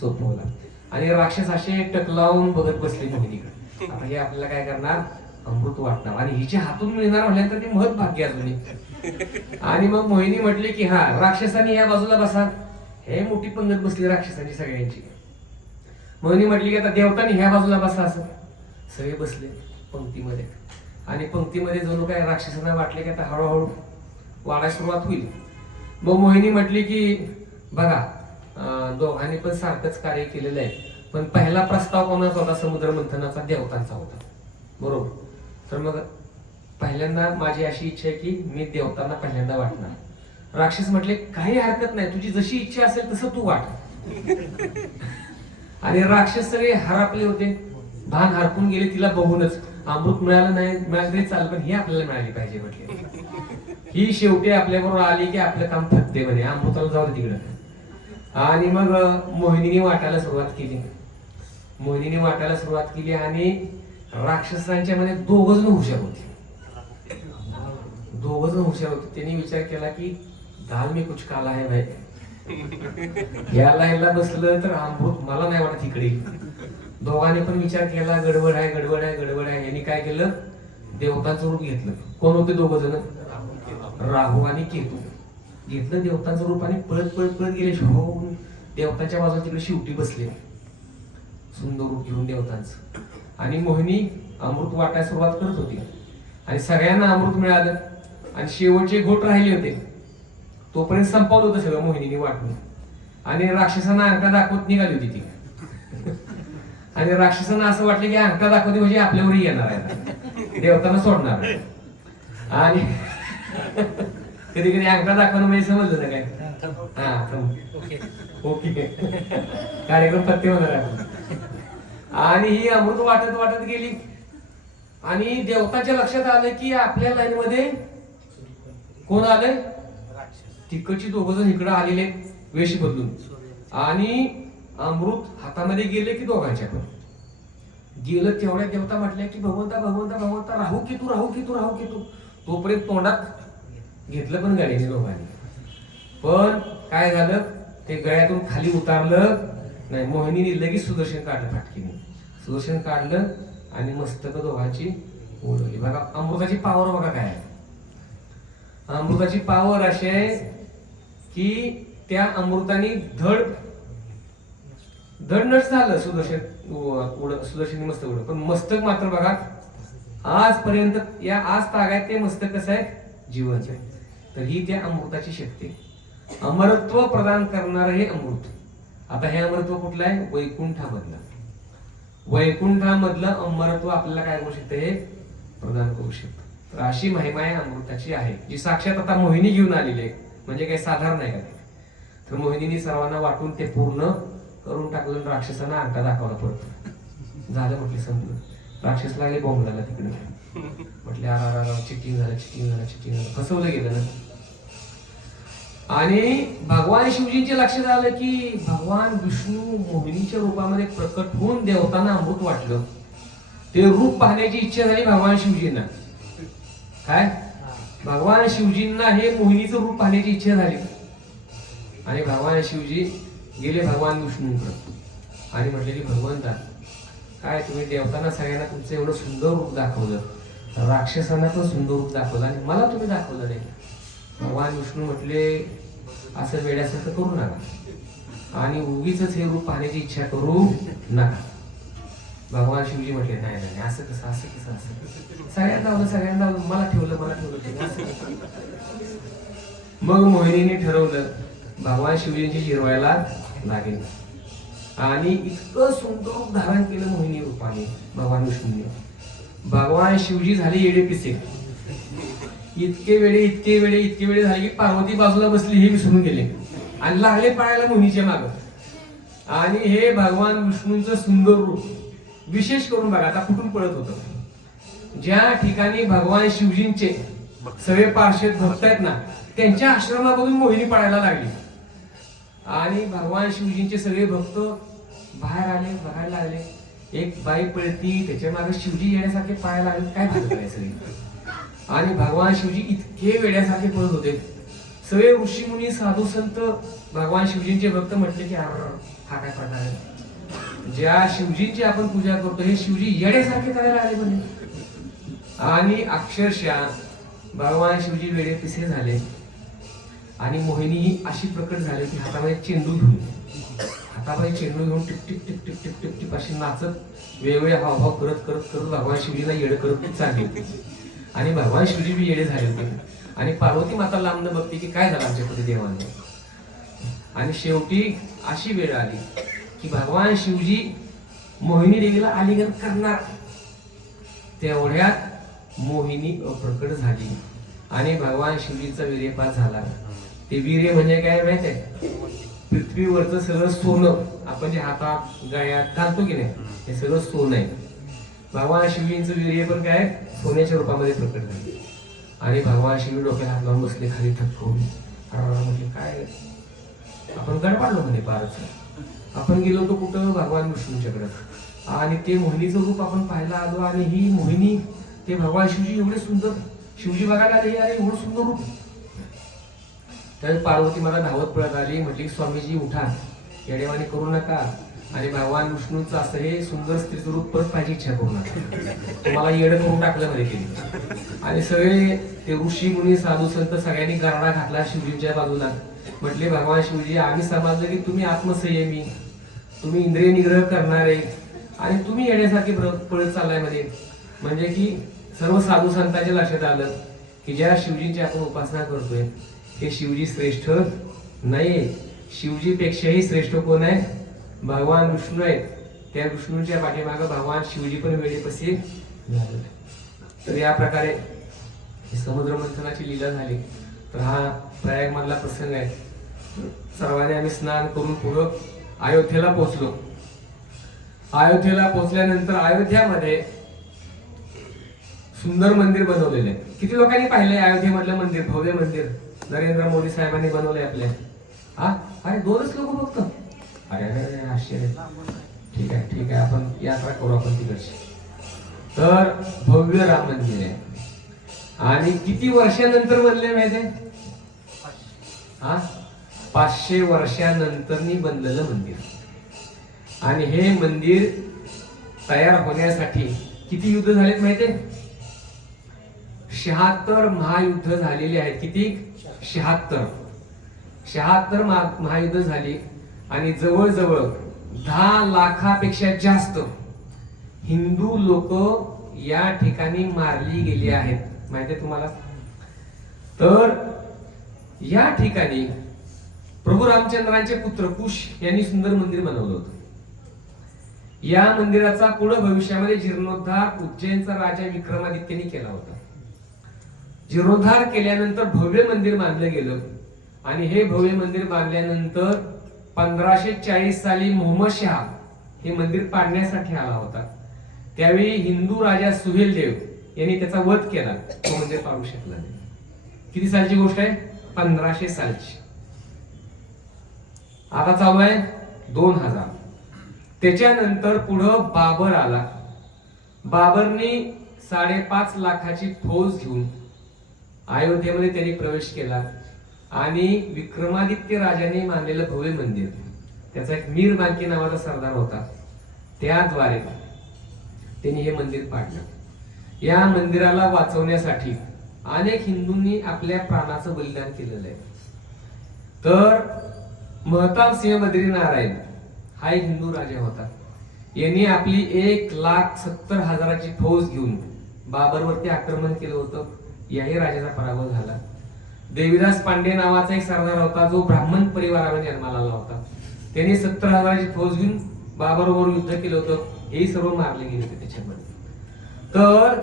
सोपवला. आणि राक्षस असे टकलावून बघत बसले मोहिनीकडे. आता हे आपल्याला काय करणार, अमृत वाटणार, आणि हिच्या हातून मिळणार म्हटल्यानंतर ते महत् भाग्य अजून. आणि मग मोहिनी म्हटली की हा राक्षसांनी या बाजूला बसा. हे मोठी पंगत बसली राक्षसांची सगळ्यांची. मोहिनी म्हटली की आता देवतांनी ह्या बाजूला बसा. असं सगळे बसले पंक्तीमध्ये, आणि पंक्तीमध्ये जणू काय राक्षसांना वाटले की आता हळूहळू वाढायला सुरुवात होईल. मग मोहिनी म्हटली की बघा दोघांनी पण सारखंच कार्य केलेलं आहे, पण पहिला प्रस्ताव कोणाचा होता, समुद्र मंथनाचा, देवतांचा होता, बरोबर. तर मग पहिल्यांदा माझी अशी इच्छा आहे की मी देवतांना पहिल्यांदा वाटणार. राक्षस म्हटले काही हरकत नाही, तुझी जशी इच्छा असेल तसं तू वाट. आणि राक्षस सगळे हरापले होते, भान हरपून गेले तिला बघूनच. अमृत मिळालं नाही, मिळालं तरी चाल, पण ही आपल्याला मिळाली पाहिजे म्हटले. ही शेवटी आपल्याबरोबर आली की आपलं काम फत्ते म्हणे, अमृताला जाऊ दे तिकडं. आणि मग मोहिनीने वाटायला सुरुवात केली. आणि राक्षसांच्या मध्ये 2 जण हुशार होते. त्यांनी विचार केला की दाल में कुछ काला है भाई, या लाईनला बसलं तर अमृत मला नाही वाटत इकडे. दोघांनी पण विचार केला, गडबड आहे. यांनी काय केलं, देवतांचं रूप घेतलं. कोण होते 2 जण, राहू आणि केतू. घेतलं देवतांचं रूप आणि पळत गेले. देवतांच्या बाजूला तिकडे शिवटी बसले, सुंदर रूप घेऊन देवतांचं. आणि मोहिनी अमृत वाटायला सुरुवात करत होती, आणि सगळ्यांना अमृत मिळालं. आणि शेवटचे घोट राहिले होते, तोपर्यंत संपवलं होतं सगळं मोहिनीने वाटून. आणि राक्षसांना अंगठा दाखवत निघाली होती ती. आणि राक्षसांना असं वाटलं की अंगठा दाखवते म्हणजे आपल्यावरही येणार आहे, देवतांना सोडणार. आणि कधी अंगठा दाखवणं म्हणजे समजलं ना काय, हा ओके कार्यक्रम पत्ते होणार आहे. आणि ही अमृत वाटत गेली. आणि देवताच्या लक्षात आलं की आपल्या लाईन मध्ये कोण आलंय, तिकडची 2 जण इकडे आलेले वेश बदलून. आणि अमृत हातामध्ये गेले की दोघांच्या पण गेलं. तेवढ्या देवता म्हटल्या की भगवंता राहू की तू तोपर्यंत तोंडात घेतलं पण गाडीने दोघांनी. पण काय झालं, ते गळ्यातून खाली उतारलं नाही, मोहिनीने लगेच सुदर्शन काढलं फाटकीने. सुदर्शन काढलं आणि मस्तक दोघांची उडवली. बघा अमृताची पावर बघा काय आहे. अमृताची पावर अशी आहे की त्या अमृताने धड नष्ट झालं सुदर्शन मस्तक उड, पण मस्तक मात्र बघा आजपर्यंत या आज तागायत ते मस्तक कसं आहे, जिवंत आहे. तर ही त्या अमृताची शक्ती आहे. अमरत्व प्रदान करणार हे अमृत. आता हे अमरत्व कुठलं आहे, वैकुंठामधलं. वैकुंठामधलं अमरत्व आपल्याला काय करू शकते, हे प्रदान करू शकतं. तर अशी महिमा आहे अमृताची आहे, जी साक्षात आता मोहिनी घेऊन आलेली आहे. म्हणजे काही साधारण नाही का ते. तर मोहिनीने सर्वांना वाटून ते पूर्ण करून टाकलं. राक्षसांना अंगठा दाखवला परत. झालं म्हटले संपलं. राक्षस लागले बॉम्बला तिकडे. म्हटले चिटिंग झालं, फसवलं गेलं ना. आणि भगवान शिवजींचे लक्षात आलं की भगवान विष्णू मोहिनीच्या रूपामध्ये प्रकट होऊन देवतांना अमृत वाटलं. ते रूप पाहण्याची इच्छा झाली भगवान शिवजींना. काय, भगवान शिवजींना हे मोहिनीचं रूप पाहण्याची इच्छा झाली. आणि भगवान शिवजी गेले भगवान विष्णूंकडे आणि म्हटले की भगवंता, काय तुम्ही देवतांना सगळ्यांना तुमचं एवढं सुंदर रूप दाखवलं, राक्षसांना पण सुंदर रूप दाखवलं आणि मला तुम्ही दाखवलं नाही. भगवान विष्णू म्हटले असं वेड्यासारखं करू नका आणि उगीच हे रूप पाहण्याची इच्छा करू नका. भगवान शिवजी म्हटले नाही नाही, असं कसं सगळ्यांना लावलं, मला ठेवलं असं. मग मोहिनीने ठरवलं भगवान शिवजींची जिरवायला लागेल. आणि इतकं सुंदर रूप धारण केलं मोहिनी रूपाने भगवान विष्णूने. भगवान शिवजी झाले येडे पिसे. इतके वेळे झाले की पार्वती बाजूला बसली हे विसरून गेले आणि लागले पायाला मोहिनीच्या माग. आणि हे भगवान विष्णूंचं सुंदर रूप विशेष करून बघा आता कुठून पळत होतं. ज्या ठिकाणी भगवान शिवजींचे सगळे पार्षद भक्त आहेत ना, त्यांच्या आश्रमामधून मोहिनी पळायला लागली. आणि भगवान शिवजींचे सगळे भक्त बाहेर आले, बघायला लागले. एक बाई पळती, त्याच्या मागे शिवजी येण्यासारखे पाहायला लागले. काय भाग सगळे. आणि भगवान शिवजी इतके वेड्यासारखे पळत होते. सगळे ऋषी मुनी साधू संत भगवान शिवजींचे भक्त म्हटले की हा काय पडणार आहे. ज्या शिवजींची आपण पूजा करतो हे शिवजी येड्यासारखे करायला आले म्हणे. आणि अक्षरशः भगवान शिवजी वेडे पिसे झाले. आणि मोहिनी ही अशी प्रकट झाली की हातामध्ये चेंडू घेऊन tip tip tip tip tip tip tip अशी नाचत वेगवेगळे हावभाव करत भगवान शिवजीला येडे करत चालली होती. आणि भगवान शिवजी बी येडे झाले होते. आणि पार्वती माता लांबनं बघते की काय झालं आमच्याकडे देवाने. आणि शेवटी अशी वेळ आली की भगवान शिवजी मोहिनी देवीला आलिंगन करणार. तेवढ्यात मोहिनी अप्रकट झाली आणि भगवान शिवजीचा वीर्यपात झाला. ते वीर्य म्हणजे काय माहित आहे, पृथ्वीवरचं सगळं सोनं आपण जे हातात गळ्यात घालतो की नाही, हे सगळं सोनं आहे. भगवान शिवजींचं वीर्य पण काय सोन्याच्या रूपामध्ये प्रकट झाले. आणि भगवान शिवजी डोक्याला हात लावून बसले खाली थक्कून. म्हणजे काय आपण गडपाडलो म्हणे पारच. आपण गेलो होतो कुठं भगवान विष्णूंच्याकडे आणि ते मोहिनीचं रूप आपण पाहायला आलो. आणि ही मोहिनी ते भगवान शिवजी एवढे सुंदर, शिवजी बघायला आले अरे एवढं सुंदर रूप. त्यावेळी पार्वती मला धावत पळत आली. म्हटली स्वामीजी उठा, येडेवाणी करू नका आणि भगवान विष्णूंचं असं हे सुंदर स्त्रीचं रूप परत पाहिजे इच्छा करू नका. तुम्हाला येडं करून टाकलं मध्ये केली. आणि सगळे ते ऋषी मुनी साधू संत सगळ्यांनी गारडा घातला शिवजींच्या बाजूला. म्हटले भगवान शिवजी आम्ही समजलं की तुम्ही आत्मसंयमी, तुम्ही इंद्रिय निग्रह करणारे आणि तुम्ही येण्यासारखे पळत चाललाय मध्ये. म्हणजे की सर्व साधू संतांच्या लक्षात आलं की ज्या शिवजींची आपण उपासना करतोय हे शिवजी श्रेष्ठ नाही. शिवजीपेक्षाही श्रेष्ठ कोण आहे, भगवान विष्णू आहेत. त्या विष्णूंच्या पाठीमागे भगवान शिवजी पण वेळेपशी झाले. तर या प्रकारे समुद्र मंथनाची लीला झाली. तर हा प्रयाग मधला प्रसंग आहे. सर्वांनी आम्ही स्नान करून पुढं अयोध्येला पोहोचलो. अयोध्येला पोहोचल्यानंतर अयोध्यामध्ये सुंदर मंदिर बनवलेले. किती लोकांनी पाहिले अयोध्येमधलं मंदिर, भव्य मंदिर नरेंद्र मोदी साहेबांनी बनवले आपल्या. अरे 2च लोक फक्त. अरे आश्चर्य. ठीक आहे आपण यात्रा करू आपण तिकडची. तर भव्य राम मंदिर आहे आणि किती वर्षानंतर बनले माहिती हा 500 वर्षानंतर बनलेलं मंदिर. आणि हे मंदिर तयार होण्यासाठी किती युद्ध झालेत माहितीये? 76 महायुद्ध झालेली आहेत. किती? 76 महायुद्ध झाली आणि जवळजवळ 10 लाखापेक्षा जास्त हिंदू लोक या ठिकाणी मारली गेली आहेत. माहिती तुम्हाला? तर या ठिकाणी प्रभू रामचंद्रांचे पुत्र कुश यांनी सुंदर मंदिर बनवलं होतं. या मंदिराचा पुढे भविष्यामध्ये जीर्णोद्धार उज्जैनचा राजा विक्रमादित्यने केला होता. जीर्णोद्धार केल्यानंतर भव्य मंदिर बांधलं गेलं आणि हे भव्य मंदिर बांधल्यानंतर 1540 साली मोहम्मद शहा हे मंदिर पाडण्यासाठी आला होता. त्यावेळी हिंदू राजा सुहेलदेव यांनी त्याचा वध केला. तो मंदिर पाडू शकला नाही. किती सालची गोष्ट आहे? 1500 सालची. आता चालू आहे 2000. त्याच्यानंतर पुढं बाबर आला. बाबरनी 5.5 लाखाची फौज घेऊन अयोध्येमध्ये त्यांनी प्रवेश केला आणि विक्रमादित्य राजाने बांधलेलं भव्य मंदिर, त्याचा एक मीर बांकी नावाचा सरदार होता, त्याद्वारे त्यांनी हे मंदिर पाडलं. या मंदिराला वाचवण्यासाठी अनेक हिंदूंनी आपल्या प्राणाचं बलिदान केलेलं आहे. तर महताब सिंह बद्री नारायण हा एक हिंदू राजा होता. यांनी आपली 1,70,000ची फौज घेऊन बाबरवरती आक्रमण केलं होतं. याही राजाचा पराभव झाला. देवीदास पांडे नावाचा एक सरदार होता जो ब्राह्मण परिवारामध्ये जन्माला आला होता. त्यांनी 70,000ची फौज घेऊन बाबरवर युद्ध केलं होतं. हे सर्व मारले गेले होते त्याच्यामध्ये. तर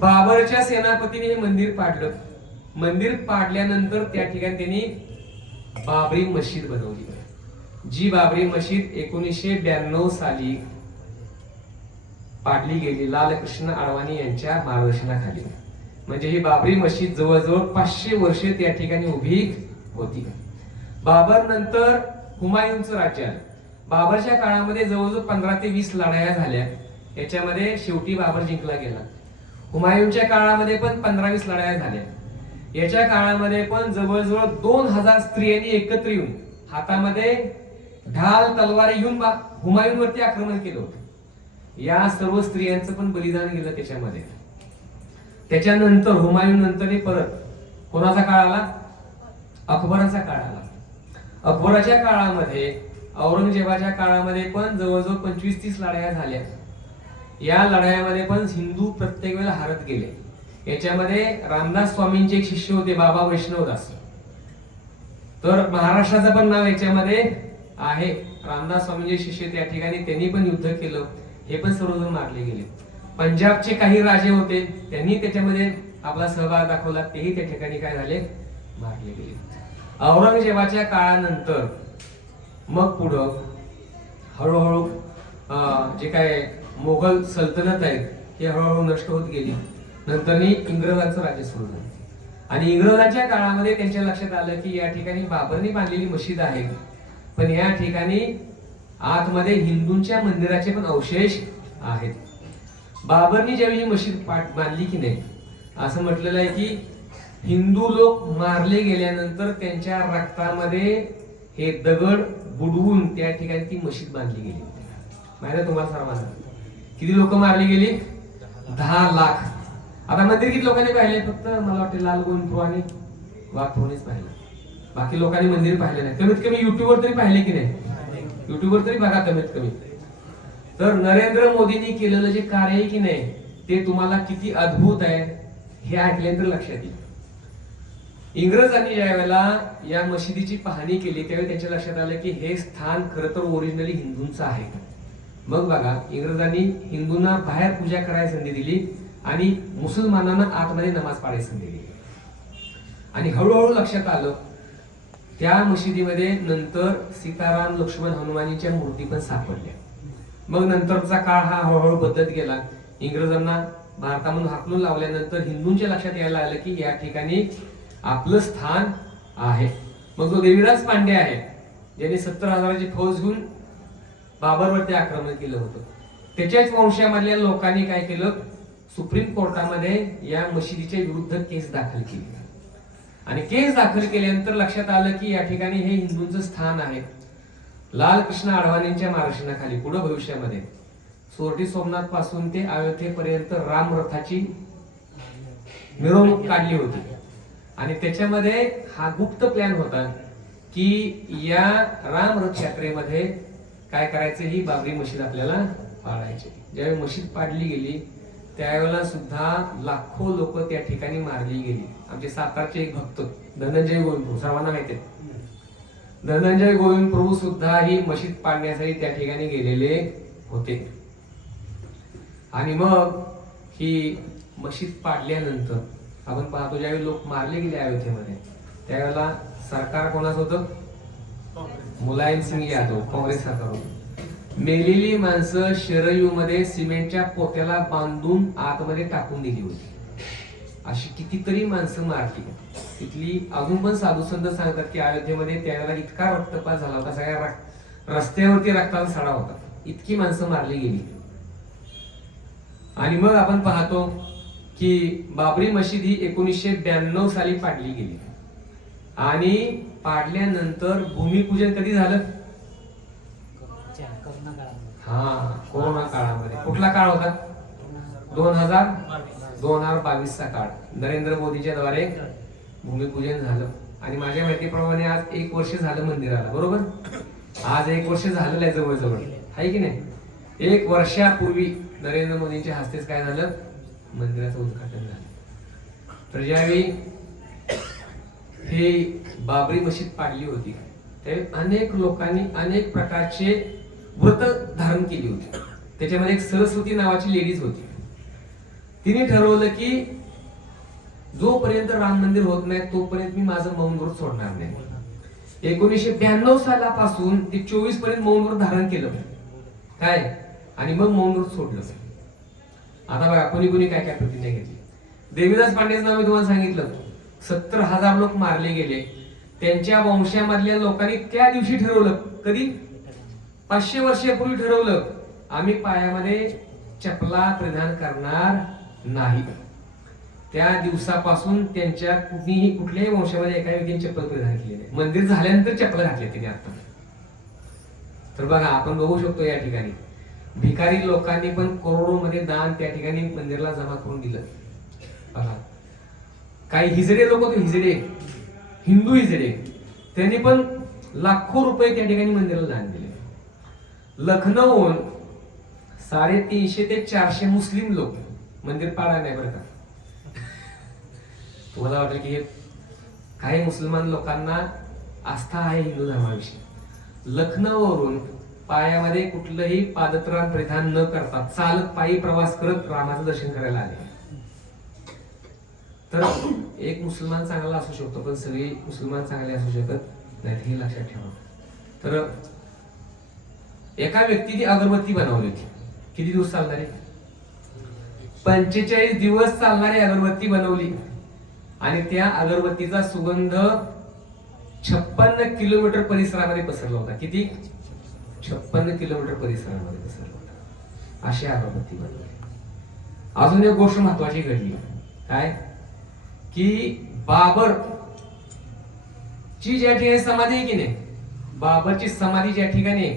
बाबरच्या सेनापतीने हे मंदिर पाडलं. मंदिर पाडल्यानंतर त्या ठिकाणी त्यांनी बाबरी मशीद बनवली. जी बाबरी मशीद 1992 साली पाडली गेली लालकृष्ण अडवाणी यांच्या मार्गदर्शनाखाली. म्हणजे ही बाबरी मशीद जवळजवळ 500 वर्षे त्या ठिकाणी उभी होती. बाबर नंतर हुमायूनचं राज्य आलं. बाबरच्या काळामध्ये जवळजवळ 15 ते 20 लढाया झाल्या. याच्यामध्ये शेवटी बाबर जिंकला गेला. हुमायूनच्या काळामध्ये पण 15-20 लढाया झाल्या. याच्या काळामध्ये पण जवळजवळ 2000 स्त्रियांनी एकत्र येऊन हातामध्ये ढाल तलवारी घेऊन हुमायूनवरती आक्रमण केलं होतं. या सर्व स्त्रियांचं पण बलिदान गेलं त्याच्यामध्ये. त्याच्यानंतर हुमायून नंतर परत कोणाचा काळ आला? अकबराचा काळ आला. अकबराच्या काळामध्ये औरंगजेबाच्या काळामध्ये पण जवळजवळ 25-30 लढाया झाल्या. या लढायामध्ये पण हिंदू प्रत्येक वेळेला हारत गेले. याच्यामध्ये रामदास स्वामींचे एक शिष्य होते बाबा वैष्णवदास. तर महाराष्ट्राचं पण नाव याच्यामध्ये आहे. रामदास स्वामींचे शिष्य त्या ठिकाणी त्यांनी पण युद्ध केलं. हे पण सर्वजण मारले गेले. पंजाबचे काही राजे होते त्यांनी त्याच्यामध्ये आपला सहभाग दाखवला. तेही त्या ठिकाणी काय झाले? मारले गेले. औरंगजेबाच्या काळानंतर मग पुढं हळूहळू जे काय मोगल सल्तनत आहेत हे हळूहळू नष्ट होत गेली. नंतर इंग्रजांचं राज्य सुरू झालं आणि इंग्रजांच्या काळामध्ये त्यांच्या लक्षात आलं की या ठिकाणी बाबरने बांधलेली मशीद आहे, पण या ठिकाणी आतमध्ये हिंदूंच्या मंदिराचे पण अवशेष आहेत. बाबरनी ज्यावेळी ही मशीद बांधली की नाही, असं म्हटलेलं आहे की हिंदू लोक मारले गेल्यानंतर त्यांच्या रक्तामध्ये हे दगड बुडवून त्या ठिकाणी ती मशीद बांधली गेली. माहिती आहे तुम्हाला सर्वांना? किती लोक मारली गेली? 10 लाख. आता मंदिर किती लोकांनी पाहिले? फक्त मला वाटते लाल गोविंदराव आणि वाघोनीच पाहिलं. बाकी लोकांनी मंदिर पाहिले नाही. कमीत कमी युट्यूबवर तरी पाहिले की नाही? युट्यूबवर तरी बघा कमीत कमी. तर नरेंद्र मोदींनी केलेलं जे कार्य आहे की नाही ते तुम्हाला किती अद्भुत आहे हे ऐकल्यानंतर लक्षात येईल. इंग्रजांनी ज्या वेळेला या मशिदीची पाहणी केली त्यावेळी त्यांच्या लक्षात आलं की हे स्थान खरं तर ओरिजिनली हिंदूंचं आहे. मग बघा, इंग्रजांनी हिंदूंना बाहेर पूजा करायची संधी दिली आणि मुसलमानांना आतमध्ये नमाज पाडायची संधी दिली. आणि हळूहळू लक्षात आलं त्या मशिदीमध्ये नंतर सीताराम लक्ष्मण हनुमानीच्या मूर्ती पण सापडल्या. मग नंतरचा काळ हा हळूहळू बदलत गेला. इंग्रजांना भारतामधून हाकलून लावल्यानंतर हिंदूंच्या लक्षात यायला आलं की या ठिकाणी आपलं स्थान आहे. मग जो देवीदास पांडे आहे ज्यांनी 70,000ची फौज घेऊन बाबरवरती आक्रमण केलं होतं, त्याच्याच वंशामधल्या लोकांनी काय केलं? सुप्रीम कोर्टामध्ये या मशिदीच्या विरुद्ध केस दाखल केली आणि केस दाखल केल्यानंतर लक्षात आलं की या ठिकाणी हे हिंदूंचं स्थान आहे. लालकृष्ण अडवाणींच्या मार्गदर्शनाखाली पुढे भविष्यामध्ये सोरटी सोमनाथ पासून ते अयोध्येपर्यंत रामरथाची मिरवणूक काढली होती आणि त्याच्यामध्ये हा गुप्त प्लॅन होता की या रामरथ यात्रेमध्ये काय करायचं, ही बाबरी मशीद आपल्याला पाडायची. ज्यावेळी मशीद पाडली गेली त्यावेळेला सुद्धा लाखो लोक त्या ठिकाणी मारली गेली. आमचे सातारचे एक भक्त धनंजय गोविंद प्रभू, सर्वांना माहिती आहे, धनंजय गोविंद प्रभू सुद्धा ही मशीद पाडण्यासाठी त्या ठिकाणी गेलेले होते. आणि मग ही मशीद पाडल्यानंतर आपण पाहतो ज्यावेळी लोक मारले गेले अयोध्येमध्ये त्यावेळेला सरकार कोणाचं होतं, मुलायम सिंग यादव, काँग्रेस सरकार होतं. मेलेली माणसं शरयू मध्ये सिमेंटच्या पोत्याला बांधून आतमध्ये टाकून दिली होती. अशी कितीतरी माणसं मारली. तिथली अजून पण साधू संत सांगतात की अयोध्येमध्ये त्यावेळेला इतका रक्तपात झाला होता, सगळ्या रस्त्यावरती रक्ताचा सडा होता, इतकी माणसं मारली गेली. आणि मग आपण पाहतो की बाबरी मशीद ही 1992 साली पाडली गेली आणि पाडल्यानंतर भूमिपूजन कधी झालं, कोरोना काळामध्ये. कुठला काळ होता, 2022चा काळ. नरेंद्र मोदीच्या द्वारे भूमिपूजन झालं आणि माझ्या माहितीप्रमाणे आज 1 वर्ष झालं मंदिराला, बरोबर. आज 1 वर्ष झालेलं आहे जवळजवळ, आहे की नाही. 1 वर्षापूर्वी नरेंद्र मोदींच्या हस्तेच काय झालं, मंदिराचं उद्घाटन झालं. तर ज्यावेळी हे बाबरी मशीद पाडली होती त्यावेळी अनेक लोकांनी अनेक प्रकारचे व्रत धारण केली होती. त्याच्यामध्ये एक सरस्वती नावाची लेडीज होती. तिने ठरवलं की जोपर्यंत राम मंदिर होत नाही तोपर्यंत मी माझं मौन व्रत सोडणार नाही. 1992 सालापासून ते 24 पर्यंत मौन व्रत धारण केलं काय आणि मग मौन व्रत सोडलं. आता बघा कोणी कोणी काय काय प्रतिज्ञा घेतली. देवीदास पांडेचं नाव मी तुम्हाला सांगितलं. 70,000 लोक मारले गेले. त्यांच्या वंशामधल्या लोकांनी त्या दिवशी ठरवलं, कधी 500 वर्षापूर्वी ठरवलं, आम्ही पायामध्ये चपला परिधान करणार नाही. त्या दिवसापासून त्यांच्या कुठल्याही वंशामध्ये एका व्यक्तीने चप्पल परिधान केली नाही. मंदिर झाल्यानंतर चप्पल घातली तिने आता. तर बघा आपण बघू शकतो या ठिकाणी भिकारी लोकांनी पण करोडोमध्ये दान त्या ठिकाणी मंदिराला जमा करून दिलं. बघा काही हिजडे लोक होते, हिजडे हिंदू हिजडे, त्यांनी पण लाखो रुपये त्या ठिकाणी मंदिराला दान दिले. लखनौहून 350 ते 400 मुस्लिम लोक मंदिर पाडा नाही बरं का. तुम्हाला वाटेल की हे काही मुसलमान लोकांना आस्था आहे हिंदू धर्माविषयी. लखनौवरून पायामध्ये कुठलंही पादत्राण परिधान न करता चालत पायी प्रवास करत रामाचं दर्शन करायला आले. तर एक मुसलमान चांगला असू शकतो पण सगळे मुसलमान चांगले असू शकत नाहीत, हे लक्षात ठेवा. तर एका व्यक्तीने अगरबत्ती बनवली होती. किती दिवस चालणारी, 45 दिवस चालणारी अगरबत्ती बनवली आणि त्या अगरबत्तीचा सुगंध 56 किलोमीटर परिसरामध्ये पसरला होता. किती, 56 किलोमीटर परिसरामध्ये पसरला होता. अशी अगरबत्ती बनवली. अजून एक गोष्ट महत्वाची घडली काय की बाबर ची ज्या ठिकाणी समाधी आहे की नाही, बाबरची समाधी ज्या ठिकाणी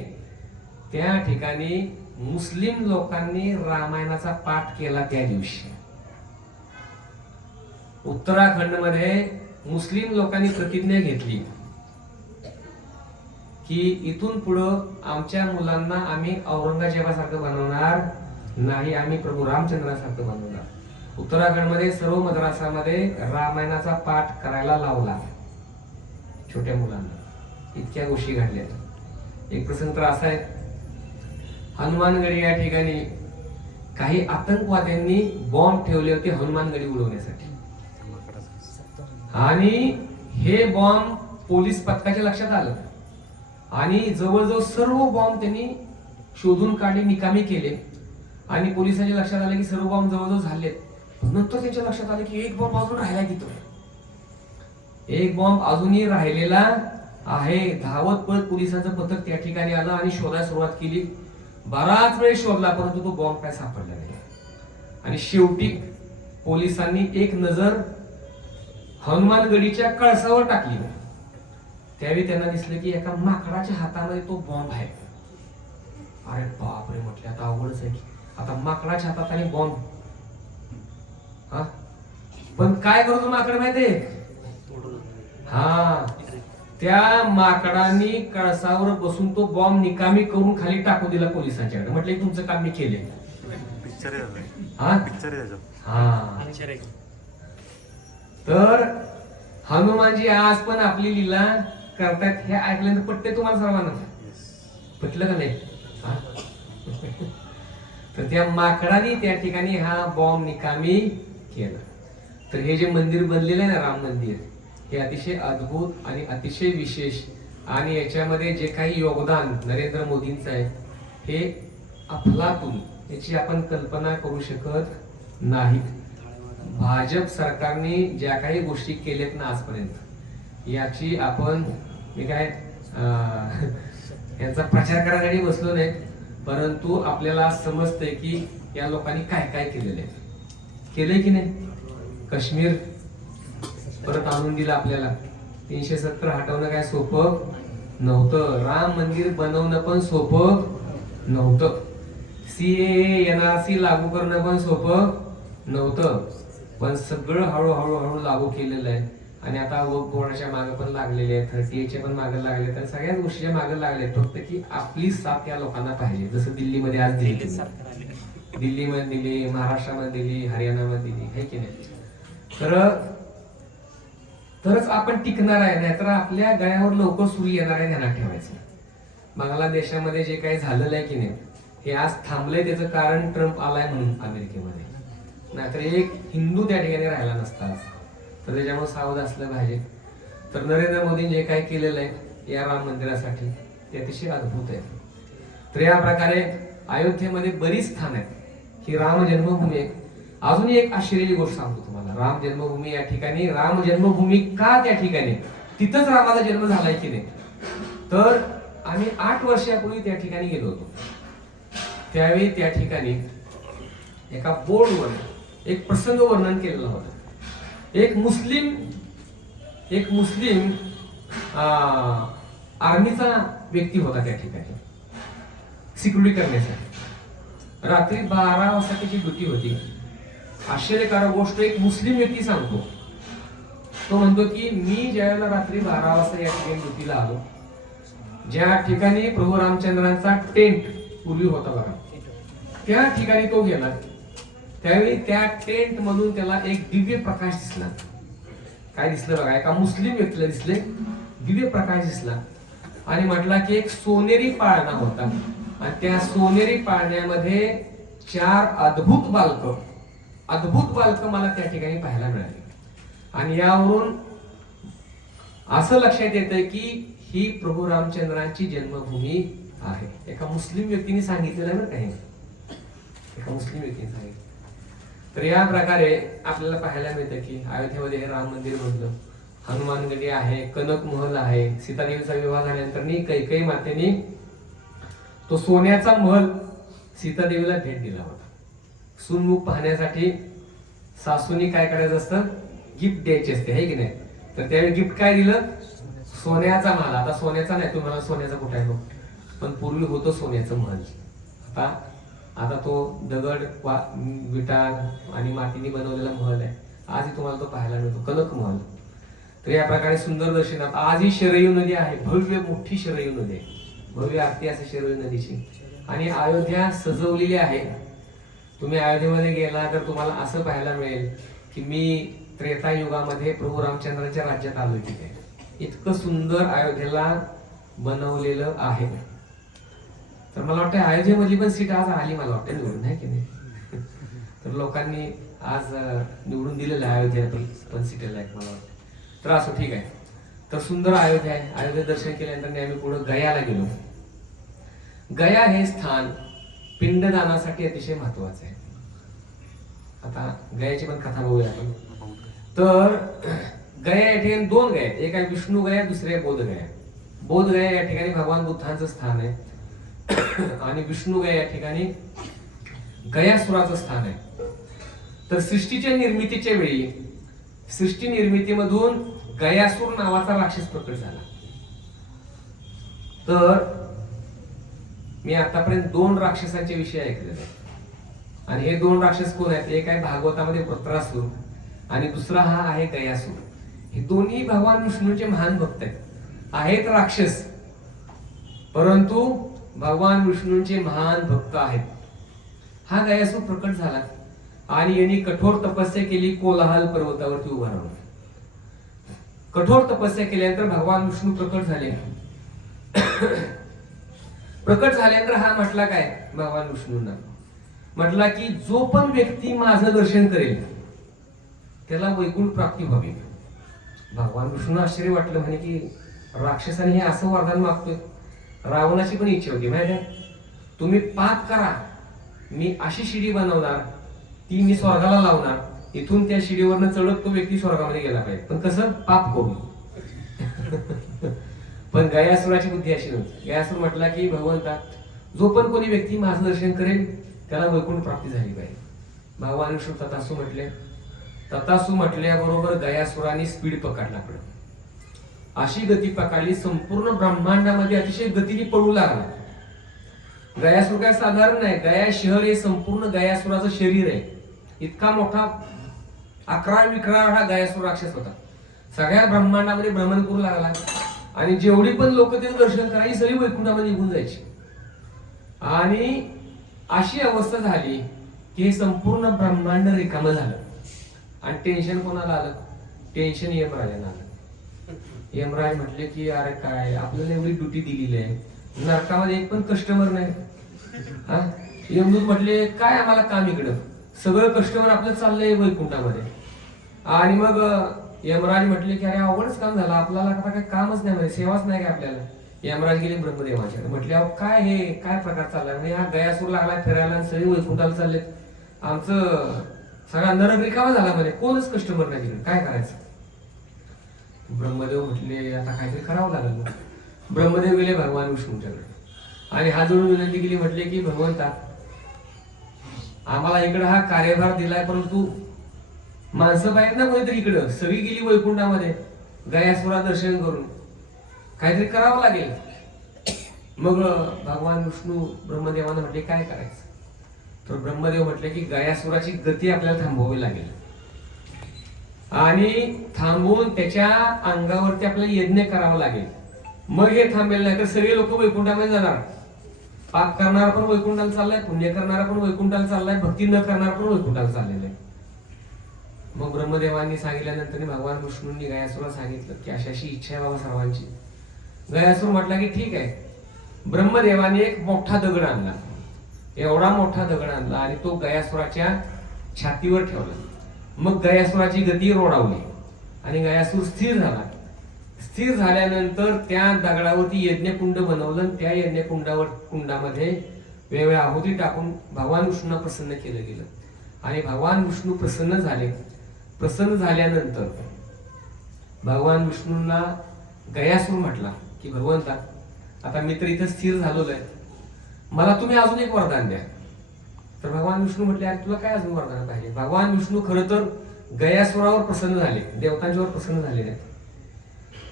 त्या ठिकाणी मुस्लिम लोकांनी रामायणाचा पाठ केला. त्या दिवशी उत्तराखंड मध्ये मुस्लिम लोकांनी प्रतिज्ञा घेतली की इथून पुढं आमच्या मुलांना आम्ही औरंगजेबासारखं बनवणार नाही, आम्ही प्रभू रामचंद्रासारखं बनवणार. उत्तराखंड मध्ये सर्व मद्रासामध्ये रामायणाचा पाठ करायला लावला छोट्या मुलांना. इतक्या गोष्टी घडल्या. एक प्रसंग तर असा आहे, हनुमानगडी या ठिकाणी काही आतंकवाद्यांनी बॉम्ब ठेवले होते हनुमानगडी उडवण्यासाठी आणि हे बॉम्ब पोलीस पथकाच्या लक्षात आलं आणि जवळजवळ सर्व बॉम्ब त्यांनी शोधून काढले, निकामी केले आणि पोलिसांच्या लक्षात आलं की सर्व बॉम्ब जवळजवळ झालेत. नंतर त्यांच्या लक्षात आलं की एक बॉम्ब अजून राहिला तिथं, एक बॉम्ब अजूनही राहिलेला आहे. धावत पळत पोलिसांचं पथक त्या ठिकाणी आलं आणि शोधायला सुरुवात केली. बराच वेळ शोधला परंतु तो बॉम्ब काय सापडला नाही. आणि शेवटी पोलिसांनी एक नजर हनुमानगडीच्या कळसावर टाकली. त्यावेळी त्यांना दिसलं की एका माकडाच्या हातामध्ये तो बॉम्ब आहे. अरे बापरे म्हटले, आता अवघडच आहे की आता माकडाच्या हातात आणि बॉम्ब. हा पण काय करतो माकड माहितीये? हा त्या माकडाने कळसावर बसून तो बॉम्ब निकामी करून खाली टाकून दिला पोलिसांच्याकडे. म्हटले तुमचं काम मी केले. तर हनुमानजी आज पण आपली लीला करतात हे ऐकल्यानंतर पटते तुम्हाला सर्वांना? पटलं का नाही? तर त्या माकडाने त्या ठिकाणी हा बॉम्ब निकामी केला. तर हे जे मंदिर बनलेलं आहे ना, राम मंदिर, हे अतिशय अद्भुत आणि अतिशय विशेष. आणि याच्यामध्ये जे काही योगदान नरेंद्र मोदींचं आहे हे अफलातून, याची आपण कल्पना करू शकत नाही. भाजप सरकारने ज्या काही गोष्टी केल्यात ना आजपर्यंत, याची आपण मी काय यांचा प्रचार करायसाठी बसलो नाही, परंतु आपल्याला समजतंय की या लोकांनी काय काय केलेलं आहे. केलंय की नाही? काश्मीर परत आणून दिलं आपल्याला. 370 हटवणं काय सोपं नव्हतं. राम मंदिर बनवणं पण सोपं नव्हतं. CAA NRC लागू करणं पण सोपं नव्हतं. पण सगळं हळूहळू लागू केलेलं आहे. आणि आता वक्फ बोर्डाच्या मागे पण लागलेले आहेत, 38 पण मागे लागले, तर सगळ्याच गोष्टीच्या मागे लागले. फक्त की आपली साथ या लोकांना पाहिजे. जसं दिल्लीमध्ये आज दिली, दिल्लीमध्ये दिली, महाराष्ट्रामध्ये दिली, हरियाणामध्ये दिली, है की नाही? तरच आपण टिकणार आहे. नाहीतर आपल्या गळ्यावर लवकर सुरू येणार आहे, ध्यानात ठेवायचं. बांगलादेशामध्ये जे काही झालेलं आहे की नाही, हे आज थांबलंय. त्याचं कारण ट्रम्प आलाय म्हणून अमेरिकेमध्ये. नाहीतर एक हिंदू त्या ठिकाणी राहिला नसता. तर त्याच्यामुळे सावध असलं पाहिजे. तर नरेंद्र मोदींनी जे काही केलेलं आहे या राम मंदिरासाठी ते अतिशय अद्भुत आहे. तर या प्रकारे अयोध्येमध्ये बरीच स्थान आहेत. ही राम जन्मभूमी आहे. अजून एक आश्चर्याची गोष्ट सांगतो तुम्हाला. राम जन्मभूमी या ठिकाणी, राम जन्मभूमी का त्या ठिकाणी, तिथंच रामाचा जन्म झालाय की नाही? तर आम्ही 8 वर्षापूर्वी त्या ठिकाणी गेलो होतो. त्यावेळी त्या ठिकाणी एका बोर्डवर एक प्रसंग वर्णन केलेला होता. एक मुस्लिम आर्मीचा व्यक्ती होता त्या ठिकाणी सिक्युरिटी करण्यासाठी. रात्री 12 वाजता त्याची ड्युटी होती. आश्चर्यकारक गोष्ट, एक मुस्लिम व्यक्ती सांगतो, तो म्हणतो की मी ज्यावेळेला रात्री 12 वाजता या ठिकाणी ड्युटीला आलो, ज्या ठिकाणी प्रभू रामचंद्रांचा टेंट पूर्वी होता बघा, त्या ठिकाणी तो गेला. त्यावेळी त्या टेंट मधून त्याला एक दिव्य प्रकाश दिसला. काय दिसलं बघा? एका मुस्लिम व्यक्तीला दिसले, दिव्य प्रकाश दिसला. आणि म्हटला की एक सोनेरी पाळणा होता आणि त्या सोनेरी पाळण्यामध्ये 4 अद्भुत बालक मला त्या ठिकाणी पाहायला मिळाली. आणि यावरून असं लक्षात येतंय की ही प्रभू रामचंद्रांची जन्मभूमी आहे. एका मुस्लिम व्यक्तीने सांगितलेलं ना, काही एका मुस्लिम व्यक्तीने सांगितलं. तर या प्रकारे आपल्याला पाहायला मिळतं की अयोध्येमध्ये हे राम मंदिर बनलं, हनुमानगडी आहे, कनक महल आहे. सीतादेवीचा विवाह झाल्यानंतर कैकेयी मातेने तो सोन्याचा महल सीतादेवीला भेट दिला होता. सुनमुख पाहण्यासाठी सासूनी काय करायचं असतं? गिफ्ट द्यायची असते, है की नाही? तर त्यावेळी गिफ्ट काय दिलं? सोन्याचा महल. आता सोन्याचा नाही, तुम्हाला सोन्याचा कुठे आहे? पण पूर्वी होतं सोन्याचं महल. आता तो दगड, विटा आणि मातीने बनवलेला महल आहे. आजही तुम्हाला तो पाहायला मिळतो, कनक महल. तर या प्रकारे सुंदर दर्शनात आजही शरयू नदी आहे, भव्य मोठी शरयू नदी आहे, भव्य आरती असते शरयू नदीची. आणि अयोध्या सजवलेली आहे. तुम्ही अयोध्येमध्ये गेला तर तुम्हाला असं पाहायला मिळेल की मी त्रेता युगामध्ये प्रभू रामचंद्राच्या राज्यात आलो तिथे. इतकं सुंदर अयोध्येला बनवलेलं आहे. तर मला वाटतं अयोध्येमधली पण सीट आज आली, मला वाटतं निवडून, आहे की नाही? तर लोकांनी आज निवडून दिलेलं आहे अयोध्येला पण सीटेला आहे मला वाटतं. तर असं ठीक आहे. तर सुंदर अयोध्या आहे. अयोध्या दर्शन केल्यानंतर आम्ही पुढे गयाला गेलो. गया हे स्थान पिंडदानासाठी अतिशय महत्वाचं आहे. आता गयाची पण कथा बघूया आपण. तर गया या ठिकाणी 2 गया आहेत. एक आहे विष्णू गया, दुसरे आहे बोध गया. बोध गया या ठिकाणी भगवान बुद्धांचं स्थान आहे आणि विष्णू गया या ठिकाणी गयासुराचं स्थान आहे. तर सृष्टीच्या निर्मितीच्या वेळी सृष्टी निर्मितीमधून गयासूर नावाचा राक्षस प्रकट झाला. तर मी आतापर्यंत 2 राक्षसांचे विषय ऐकलेले आणि हे 2 राक्षस कोण आहेत? एक आहे भागवतामध्ये वृत्रासूर आणि दुसरा हा आहे गयासूर. हे दोन्ही भगवान विष्णूचे महान भक्त आहेत राक्षस, परंतु भगवान विष्णूंचे महान भक्त आहेत. हा गयासूर प्रकट झाला आणि यांनी कठोर तपस्या केली. कोलाहल पर्वतावरती उभा राहून कठोर तपस्या केल्यानंतर भगवान विष्णू प्रकट झाले. प्रकट झाल्यानंतर हा म्हटला काय? भगवान विष्णूंना म्हटला की जो पण व्यक्ती माझं दर्शन करेल त्याला वैकुंठ प्राप्ती व्हावी. भगवान विष्णू आश्चर्य वाटलं, म्हणे की राक्षसाने हे असं वरदान मागतोय. रावणाची पण इच्छा होती माहिती आहे, तुम्ही पाप करा, मी अशी शिडी बनवणार, ती मी स्वर्गाला लावणार, इथून त्या शिडीवरनं चढत तो व्यक्ती स्वर्गामध्ये गेला पाहिजे, पण कसं? पाप करून. पण गयासुराची बुद्धी अशी नव्हती. गयासुर म्हटला की भगवंता, जो पण कोणी व्यक्ती माझं दर्शन करेल त्याला वैकुंठ प्राप्ती झाली पाहिजे. भगवान विष्णू तथासू म्हटले. तथासू म्हटल्याबरोबर गयासुराने स्पीड पकडला. अशी गती पकडली, संपूर्ण ब्रह्मांडामध्ये अतिशय गतीने पडू लागला. गयासुर काय साधारण नाही. गया शहर हे संपूर्ण गयासुराचं शरीर आहे. इतका मोठा 11 हा गयासुर राक्षस होता. सगळ्या ब्रह्मांडामध्ये भ्रमण करू लागला आणि जेवढी पण लोक त्याचं दर्शन करायची सगळी वैकुंठामध्ये निघून जायची. आणि अशी अवस्था झाली की हे संपूर्ण ब्रह्मांड रिकामं झालं. आणि टेन्शन कोणाला आलं? टेन्शन यमराजाला आलं. यमराज म्हटले की अरे काय, आपल्याला एवढी ड्युटी दिलेली आहे, नरकामध्ये एक पण कस्टमर नाही. हा, यमदूत म्हटले काय आम्हाला काम इकडं, सगळं कस्टमर आपलं चाललंय वैकुंठामध्ये. आणि मग यमराज म्हटले की अरे अवघडच काम झालं, आपल्याला आता काय कामच नाही, म्हणजे सेवाच नाही काय आपल्याला. यमराज गेले ब्रह्मदेवाच्या, म्हटले अहो काय हे काय प्रकार चाललाय? म्हणजे हा गयासूर लागला फिरायला, सगळे वैकुंठाला चाललेत, आमचं सगळा नरक रिकामा झाला, म्हणे कोणच कस्टमर नाही तिकडे, काय करायचं? ब्रह्मदेव म्हटले आता काहीतरी करावं लागेल. ब्रह्मदेव गेले भगवान विष्णूंच्याकडे आणि हात जोडून विनंती केली. म्हटले की भगवंता, आम्हाला इकडे हा कार्यभार दिलाय, परंतु माणसं पाहिजेत ना कोणीतरी इकडं, सगळी गेली वैकुंठामध्ये गयासुरा दर्शन करून, काहीतरी करावं लागेल. मग भगवान विष्णू ब्रह्मदेवानं म्हटले काय करायचं? तर ब्रह्मदेव म्हटले की गयासुराची गती आपल्याला थांबवावी लागेल आणि थांबवून त्याच्या अंगावरती आपल्याला यज्ञ करावा लागेल. मग हे थांबेल, नाही तर सगळे लोक वैकुंठामध्ये जाणार. पाप करणारा पण वैकुंठाला चाललाय, पुण्य करणारा पण वैकुंठाला चाललाय, भक्ती न करणारा पण वैकुंठाला चाललेला आहे. मग ब्रह्मदेवांनी सांगितल्यानंतर भगवान विष्णूंनी गयासुराला सांगितलं की अशी अशी इच्छा आहे बाबा सर्वांची. गयासुर म्हटला की ठीक आहे. ब्रह्मदेवाने एक मोठा दगड आणला, एवढा मोठा दगड आणला आणि तो गयासुराच्या छातीवर ठेवला. मग गयासुराची गती रोडावली आणि गयासूर स्थिर झाला. स्थिर झाल्यानंतर त्या दगडावरती यज्ञकुंड बनवलं. त्या कुंडामध्ये वेगवेगळ्या आहुती टाकून भगवान विष्णूंना प्रसन्न केलं गेलं आणि भगवान विष्णू प्रसन्न झाले. प्रसन्न झाल्यानंतर भगवान विष्णूंना गयासूर म्हटला की भगवंता, आता मी तर इथं स्थिर झालेलो आहे, मला तुम्ही अजून एक वरदान द्या. तर भगवान विष्णू म्हटले अरे तुला काय अजून वरदान पाहिजे? भगवान विष्णू खरं तर गयासुरावर प्रसन्न झाले, देवतांच्यावर प्रसन्न झाले नाही.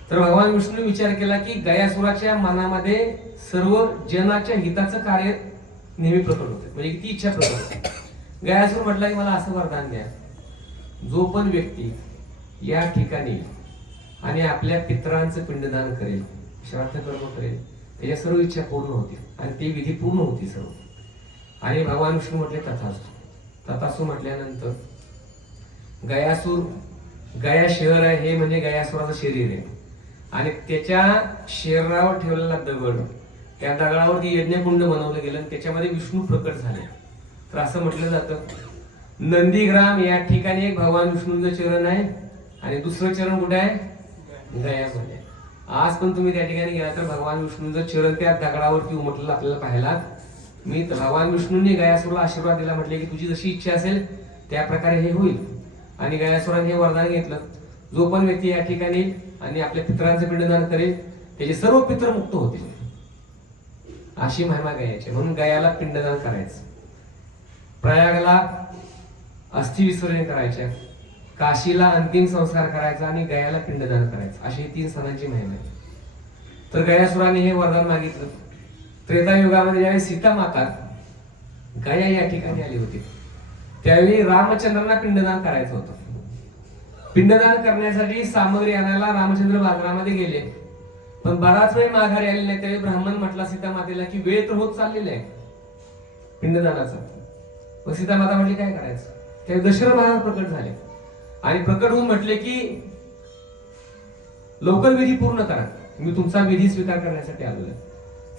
तर भगवान विष्णू विचार केला की गयासुराच्या मनामध्ये सर्व जनाच्या हिताचं कार्य नेहमी प्रकट होते, म्हणजे ती इच्छा प्रकट होते. गयासूर म्हटला की मला असं वरदान द्या, जो पण व्यक्ती या ठिकाणी आणि आपल्या पितरांचं पिंडदान करेल, श्राद्ध कर्म करेल, त्याच्या सर्व इच्छा पूर्ण होतील आणि ते विधी पूर्ण होती सर्व. आणि भगवान विष्णू म्हटले तथास्तु. तथास्तु म्हटल्यानंतर गयासूर, गया शहर आहे हे म्हणजे गयासुराचं शरीर आहे आणि त्याच्या शरीरावर ठेवलेला दगड, त्या दगडावरती यज्ञकुंड बनवलं गेलं आणि त्याच्यामध्ये विष्णू प्रकट झाले. तर असं म्हटलं जातं नंदीग्राम या ठिकाणी एक भगवान विष्णूंचं चरण आहे आणि दुसरं चरण कुठे आहे? गयामध्ये. आज पण तुम्ही त्या ठिकाणी गेला तर भगवान विष्णूंचं चरण त्या दगडावरती उमटलेलं आपल्याला पाहायला. मी भगवान विष्णूंनी गयासूरला आशीर्वाद दिला, म्हटले की तुझी जशी इच्छा असेल त्या प्रकारे हे होईल. आणि गयासुराने हे वरदान घेतलं, जो पण व्यक्ती या ठिकाणी आणि आपल्या पितरांचं पिंडदान करेल त्याचे सर्व पितर मुक्त होतील. अशी महिमा गयाची, म्हणून गयाला पिंडदान करायचं. प्रयागला अस्थि विसर्जन करायच्या, काशीला अंतिम संस्कार करायचा आणि गयाला पिंडदान करायचं, अशी 3 सणांची महिमा आहे. तर गयासुराने हे वरदान मागितलं. त्रेतायुगामध्ये ज्यावेळी सीता माता गया या ठिकाणी आली होती, त्यावेळी रामचंद्रांना पिंडदान करायचं होतं. पिंडदान करण्यासाठी सामग्री आणायला रामचंद्र बाजारामध्ये गेले, पण बराच वेळ माघारी आले नाही. त्यावेळी ब्राह्मण म्हटला सीता मातेला की वेळ तर होत चाललेला आहे पिंडदानाचा. मग सीता माता म्हटली काय करायचं. त्यावेळी दशरथ महाराज प्रकट झाले आणि प्रकट होऊन म्हटले की लवकर विधी पूर्ण करा, मी तुमचा विधी स्वीकार करण्यासाठी आलोय.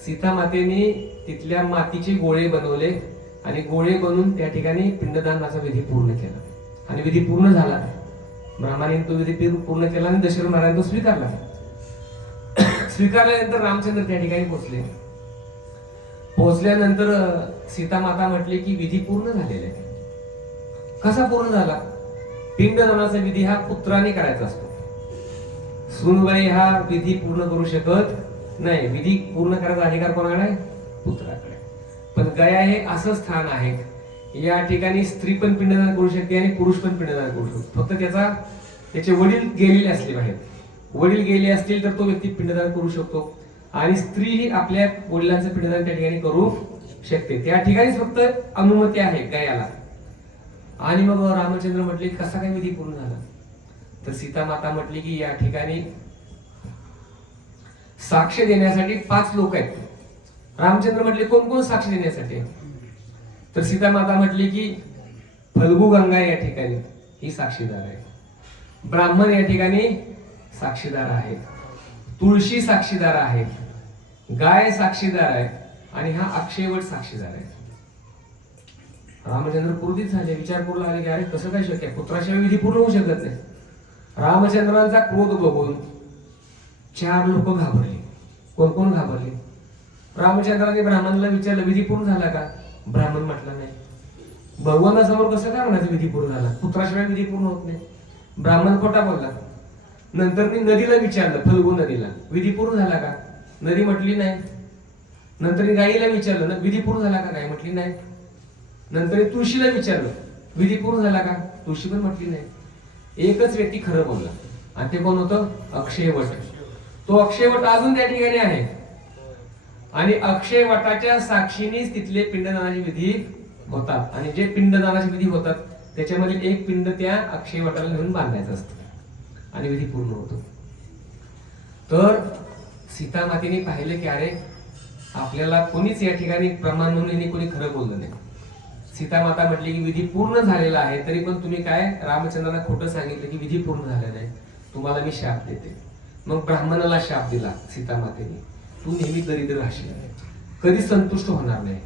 सीता मातेने तिथल्या मातीचे गोळे बनवले आणि गोळे बनवून त्या ठिकाणी पिंडदानाचा विधी पूर्ण केला आणि विधी पूर्ण झाला. ब्राह्मणाने तो विधी पूर्ण केला आणि दशरथ महाराज तो स्वीकारला. स्वीकारल्यानंतर रामचंद्र त्या ठिकाणी पोहोचले. पोहोचल्यानंतर सीता माता म्हटली की विधी पूर्ण झालेला आहे. कसा पूर्ण झाला. पिंडदानाचा विधी हा पुत्राने करायचा असतो. सूनबाई हा विधी पूर्ण करू शकत नाही. विधी पूर्ण करायचा अधिकार कोणाकडे आहे. पुत्राकडे. पण गया हे असं स्थान आहे, या ठिकाणी स्त्री पण पिंडदान करू शकते आणि पुरुष पण पिंडदान करू शकतो. फक्त त्याचे वडील गेलेले असले बाहेर, वडील गेले असतील तर तो व्यक्ती पिंडदान करू शकतो आणि स्त्री ही आपल्या वडिलांचं पिंडदान त्या ठिकाणी करू शकते. त्या ठिकाणीच फक्त अनुमती आहे गयाला. आणि मग रामचंद्र म्हटले कसा काय विधी पूर्ण झाला. तर सीता माता म्हटली की या ठिकाणी साक्ष देण्यासाठी 5 लोक आहेत. रामचंद्र म्हटले कोण कोण साक्ष देण्यासाठी. तर सीता माता म्हटली की फल्गू गंगा या ठिकाणी ही साक्षीदार आहे, ब्राह्मण या ठिकाणी साक्षीदार आहेत, तुळशी साक्षीदार आहेत, गाय साक्षीदार आहे आणि हा अक्षयवट साक्षीदार आहे. रामचंद्र क्रोधित झाले, विचार करू लागले की अरे कसं काय शक्य, पुत्राशिवाय विधी पूर्ण होऊ शकत नाही. रामचंद्रांचा क्रोध बघून 4 लोक घाबरले. कोण कोण घाबरले. रामचंद्राने ब्राह्मणाला विचारलं विधी पूर्ण झाला का. ब्राह्मण म्हटला नाही. भगवानासमोर कसं काय म्हणायचं विधी पूर्ण झाला, पुत्राशिवाय विधी पूर्ण होत नाही. ब्राह्मण खोटा बोलला. नंतर मी नदीला विचारलं, फल्गू नदीला विधी पूर्ण झाला का. नदी म्हटली नाही. नंतर गाईला विचारलं विधी पूर्ण झाला का. गाय म्हटली नाही. नंतर तुळशीला विचारलं विधी पूर्ण झाला का. तुळशी पण म्हटली नाही. एकच व्यक्ती खरं बोलला आणि ते कोण होतं. अक्षयवट. तो अक्षयवट अजून त्या ठिकाणी आहे आणि अक्षयवटाच्या साक्षीनेच तिथले पिंडदानाचे विधी होतात आणि जे पिंडदानाचे विधी होतात त्याच्यामध्ये एक पिंड त्या अक्षयवटाला घेऊन बांधायचं असतं आणि विधी पूर्ण होतो. तर सीता मातेने पाहिलं की अरे आपल्याला कोणीच या ठिकाणी प्रमाण म्हणून कोणी खरं बोललं नाही. सीता माता म्हटली की विधी पूर्ण झालेला आहे, तरी पण तुम्ही काय रामचंद्राला खोटं सांगितलं की विधी पूर्ण झालेला नाही, तुम्हाला मी शाप देते. मग ब्राह्मणाला शाप दिला सीता मातेने, तू नेहमी दरिद्र राहशील, कधी संतुष्ट होणार नाही.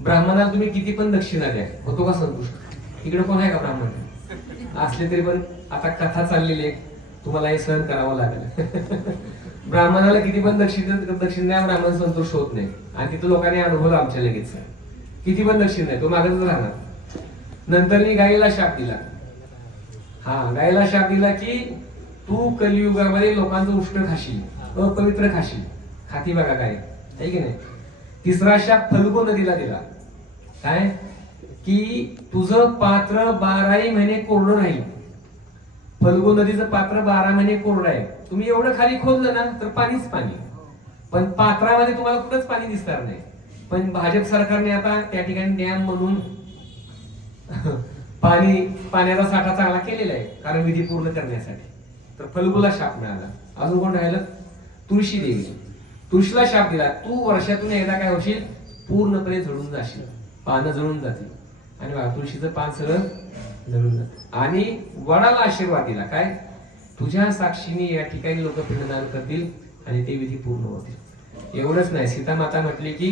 ब्राह्मणाला तुम्ही किती पण दक्षिणा द्या, होतो का संतुष्ट. इकडे कोण आहे का ब्राह्मण असले तरी पण आता कथा चाललेली आहे, तुम्हाला हे सहन करावं लागेल. ब्राह्मणाला किती पण दक्षिणा द्या, ब्राह्मण संतुष्ट होत नाही. आणि तिथं लोकांनी अनुभवलं आमच्या लगेच, किती पण दक्षिण नाही तो मागच राहणार. नंतर मी गाईला शाप दिला. गाईला शाप दिला की तू कलियुगामध्ये लोकांचं उष्ट खाशील, अपवित्र खाशील. खाती बघा काय आहे की नाही. तिसरा शाप फल्गू नदीला दिला. काय की तुझं पात्र 12 महिने कोरडं राहील. फल्गू नदीचं पात्र 12 महिने कोरडं आहे. तुम्ही एवढं खाली खोदलं ना तर पाणीच पाणी, पण पात्रामध्ये तुम्हाला कुठंच पाणी दिसणार नाही. पण भाजप सरकारने आता त्या ठिकाणी डॅम म्हणून पाण्याचा साठा चांगला केलेला आहे कारण विधी पूर्ण करण्यासाठी. तर फल्गूला शाप मिळाला. अजून कोण राहिलं. तुळशी देवी. तुळशीला शाप दिला, तू वर्षातून एकदा काय होशील, पूर्णपणे जळून जाशील, पानं जळून जातील. आणि तुळशीचं पान सगळं जळून जात. आणि वडाला आशीर्वाद दिला, काय तुझ्या साक्षीने या ठिकाणी लोक पिंडदान करतील आणि ते विधी पूर्ण होतील. एवढंच नाही, सीता माता म्हटली की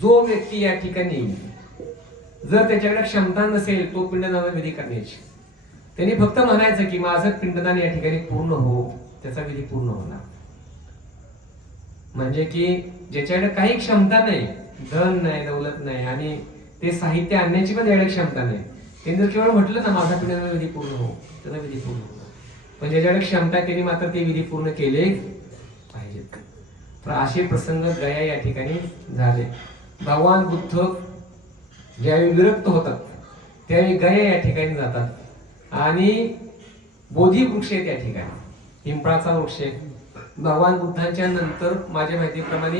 जो व्यक्ती या ठिकाणी जर त्याच्याकडे क्षमता नसेल तो पिंडदान विधी करण्याची, त्यांनी फक्त म्हणायचं की माझं पिंडदान या ठिकाणी पूर्ण हो, त्याचा विधी पूर्ण होणार. म्हणजे की ज्याच्याकडे काही क्षमता नाही, धन नाही, दौलत नाही आणि ते साहित्य आणण्याची पण त्याच्याकडे क्षमता नाही, त्यांनी जर केवळ म्हटलं ना माझा पिंडदान विधी पूर्ण हो, त्याचा विधी पूर्ण होणार. पण ज्याच्याकडे क्षमता आहे त्यांनी मात्र ते विधी पूर्ण केले पाहिजेत. तर असे प्रसंग गया या ठिकाणी झाले. भगवान बुद्ध ज्यावेळी विरक्त होतात त्यावेळी गया या ठिकाणी जातात आणि बोधी वृक्ष आहे त्या ठिकाणी, पिंपळाचा वृक्ष आहे. भगवान बुद्धांच्या नंतर माझ्या माहितीप्रमाणे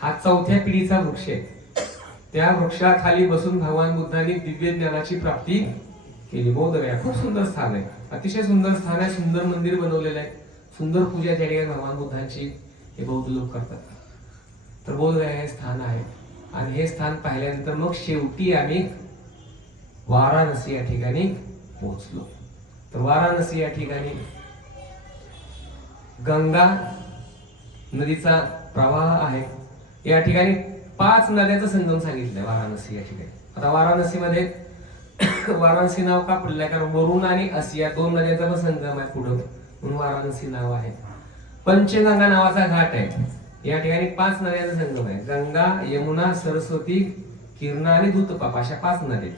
हा 4थ्या पिढीचा वृक्ष आहे. त्या वृक्षाखाली बसून भगवान बुद्धांनी दिव्य ज्ञानाची प्राप्ती केली. बोधगया खूप सुंदर स्थान आहे, अतिशय सुंदर स्थान आहे, सुंदर मंदिर बनवलेलं आहे, सुंदर पूजा त्या ठिकाणी भगवान बुद्धांची हे बौद्ध लोक करतात. तर बोधगया हे स्थान आहे आणि हे स्थान पाहिल्यानंतर मग शेवटी आम्ही वाराणसी या ठिकाणी पोहोचलो. तर वाराणसी या ठिकाणी गंगा नदीचा प्रवाह आहे. या ठिकाणी 5 नद्याचा संगम सांगितलाय वाराणसी या ठिकाणी. आता वाराणसीमध्ये वाराणसी नाव का पडलंय, कारण वरुण आणि असी या 2 नद्यांचा पण संगम आहे पुढं, म्हणून वाराणसी नाव आहे. पंचगंगा नावाचा घाट आहे. या ठिकाणी 5 नद्यांचा संगम आहे. गंगा, यमुना, सरस्वती, किरणा आणि दूतपाप अशा 5 नद्या.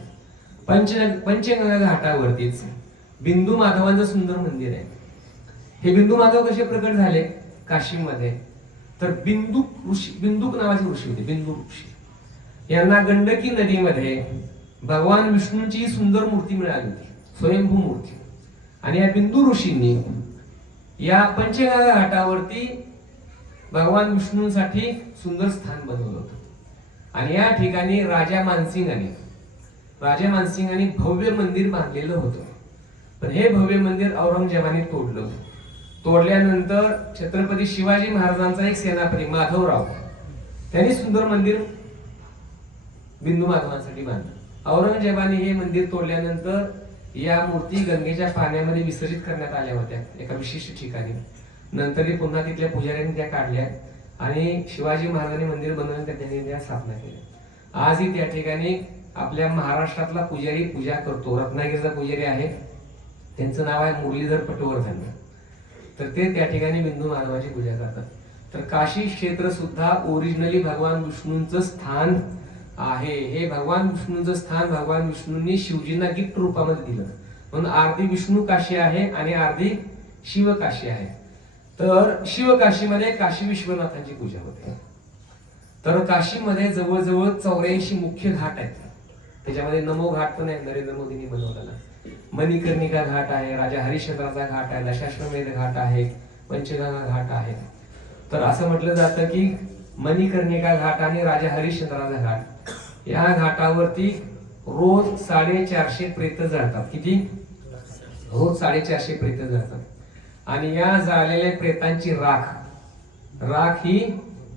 पंचगंगा घाटावरतीच बिंदू माधवांचं सुंदर मंदिर आहे. हे बिंदू माधव कसे प्रकट झाले काशीमध्ये, तर बिंदुक नावाचे ऋषी होते. बिंदू ऋषी यांना गंडकी नदीमध्ये भगवान विष्णूंची सुंदर मूर्ती मिळाली होती, स्वयंभू मूर्ती. आणि या बिंदू ऋषींनी या पंचगंगा घाटावरती भगवान विष्णूंसाठी सुंदर स्थान बनवलं होतं. आणि या ठिकाणी राजा मानसिंगाने भव्य मंदिर बांधलेलं होतं. पण हे भव्य मंदिर औरंगजेबाने तोडलं. तोडल्यानंतर छत्रपती शिवाजी महाराजांचा एक सेनापती माधवराव त्यांनी सुंदर मंदिर बिंदू माधवांसाठी बांधलं. औरंगजेबाने हे मंदिर तोडल्यानंतर या मूर्ती गंगेच्या पाण्यामध्ये विसर्जित करण्यात आल्या होत्या एका विशिष्ट ठिकाणी. नंतर पुन्हा तिथल्या पुजाऱ्यांनी त्या काढल्या आणि शिवाजी महाराजांनी मंदिर बनवून त्यांनी त्या स्थापना केल्या. आजही त्या ठिकाणी आपल्या महाराष्ट्रातला पुजारी पूजा करतो. रत्नागिरीचा पुजारी आहे, त्यांचं नाव आहे मुरलीधर पटवर्धन. तर ते त्या ठिकाणी बिंदू माधवाची पूजा करतात. तर काशी क्षेत्र सुद्धा ओरिजिनली भगवान विष्णूंचं स्थान आहे. हे भगवान विष्णूंचं स्थान भगवान विष्णूंनी शिवजींना गिफ्ट रूपामध्ये दिलं, म्हणून अर्धी विष्णू काशी आहे आणि अर्धी शिव काशी आहे. तर शिव काशीमध्ये काशी विश्वनाथांची पूजा होते. तर काशीमध्ये जवळजवळ 84 मुख्य घाट आहेत. त्याच्यामध्ये नमो घाट पण आहे, नरेंद्र मोदींनी बनवलेला. मणिकर्णिका घाट आहे, राजा हरिश्चंद्राचा घाट आहे, दशाश्वमेध घाट आहे, पंचगंगा घाट आहे. तर असं म्हटलं जातं की मणिकर्णिका घाट आणि राजा हरिश्चंद्राचा घाट या घाटावरती रोज 450 प्रेत जळतात. किती? रोज 450 प्रेत जळतात. आणि या जाळलेल्या प्रेतांची राख ही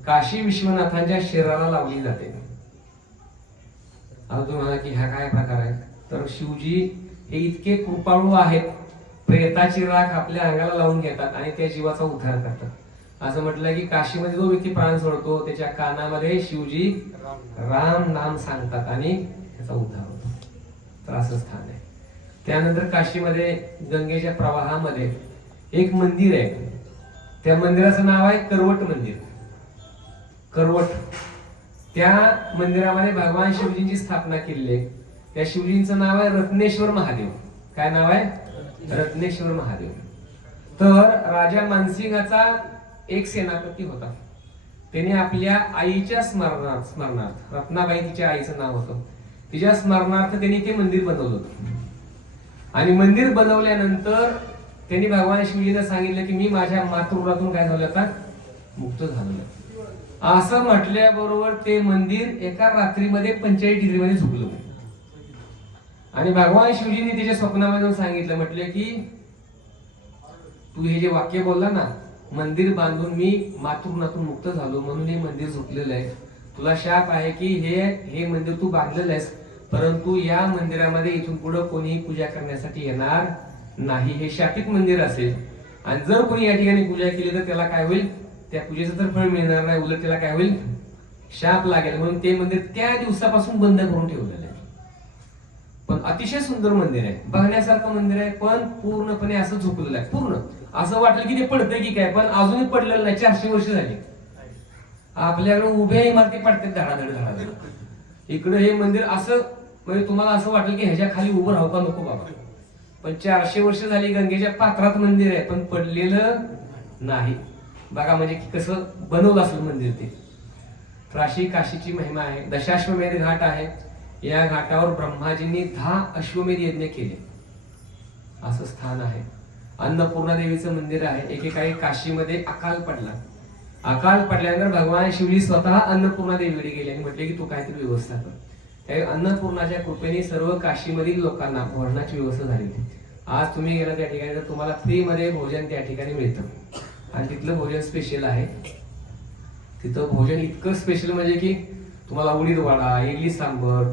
काशी विश्वनाथांच्या शरीराला लावली जाते. आता तुम्ही म्हणा की हा काय प्रकार आहे, तर शिवजी हे इतके कृपाळू आहेत, प्रेताची राख आपल्या अंगाला लावून घेतात आणि त्या जीवाचा उद्धार करतात. असं म्हटलं की काशीमध्ये जो व्यक्ती प्राण सोडतो त्याच्या कानामध्ये शिवजी राम नाम सांगतात आणि त्याचा उद्धार होतो. तर असं स्थान आहे. त्यानंतर काशीमध्ये गंगेच्या प्रवाहामध्ये एक मंदिर आहे. त्या मंदिराचं नाव आहे करवट मंदिर. करवट, त्या मंदिरामध्ये भगवान शिवजींची स्थापना केलेली आहे. त्या शिवजींचं नाव आहे रत्नेश्वर महादेव. काय नाव आहे? रत्नेश्वर महादेव. तर राजा मानसिंगाचा एक सेनापती होता. त्याने आपल्या आईच्या स्मरणार्थ रत्नाबाई तिच्या आईचं नाव होतं, तिच्या स्मरणार्थ त्यांनी ते मंदिर बनवलं होतं. आणि मंदिर बनवल्यानंतर त्यांनी भगवान शिवजींना सांगितलं की मी माझ्या मातृगृहातून काय झालं, आता मुक्त झालेलं. असं म्हटल्याबरोबर ते मंदिर एका रात्रीमध्ये 45 डिग्रीमध्ये झुकलं. आणि भगवान शिवजींनी त्याच्या स्वप्नामध्ये सांगितलं, म्हटलं की तू हे जे वाक्य बोलला ना, मंदिर बांधून मी मातृगृहातून मुक्त झालो म्हणून हे मंदिर झुकलेलं आहे. तुला शाप आहे की हे मंदिर तू बांधलेलं आहेस, परंतु या मंदिरामध्ये इथून पुढे कोणीही पूजा करण्यासाठी येणार नाही. हे शापित मंदिर असेल आणि जर कोणी या ठिकाणी पूजा केली तर त्याला काय होईल, त्या पूजेचं तर फळ मिळणार नाही, उलट त्याला काय होईल, शाप लागेल. म्हणून ते मंदिर त्या दिवसापासून बंद करून ठेवलेलं आहे. पण अतिशय सुंदर मंदिर आहे, बघण्यासारखं मंदिर आहे, पण पूर्णपणे असं झुकलेलं आहे. पूर्ण असं वाटलं की ते पडतंय की काय, पण अजूनही पडलेलं नाही. 400 वर्ष झाली. आपल्याकडे उभ्या इमारती पडतात धडाधड. इकडे हे मंदिर असं म्हणजे तुम्हाला असं वाटेल की ह्याच्या खाली उभं राहू का नको बाबा. पण 400 वर्ष झाली गंगेच्या पात्रात मंदिर आहे, पण पडलेलं नाही. बघा म्हणजे कसं बनवलं असेल मंदिर ते. तर अशी काशीची महिमा आहे. दशाश्वमेध घाट आहे. या घाटावर ब्रह्माजींनी 10 अश्वमेध यज्ञ केले, असं स्थान आहे. अन्नपूर्णा देवीचं मंदिर आहे. एकेकाळी काशीमध्ये अकाल पडला. अकाल पडल्यानंतर भगवान शिवजी स्वतः अन्नपूर्णा देवीकडे गेले आणि म्हटले की तू काहीतरी व्यवस्था कर. त्या अन्नपूर्णाच्या कृपेने सर्व काशीमधील लोकांना भोजनाची व्यवस्था झाली होती. आज तुम्ही गेला त्या ठिकाणी तर तुम्हाला फ्रीमध्ये भोजन त्या ठिकाणी मिळतं आणि तिथलं भोजन स्पेशल आहे. तिथं भोजन इतकं स्पेशल म्हणजे की तुम्हाला उडीद वडा, इडली सांबर,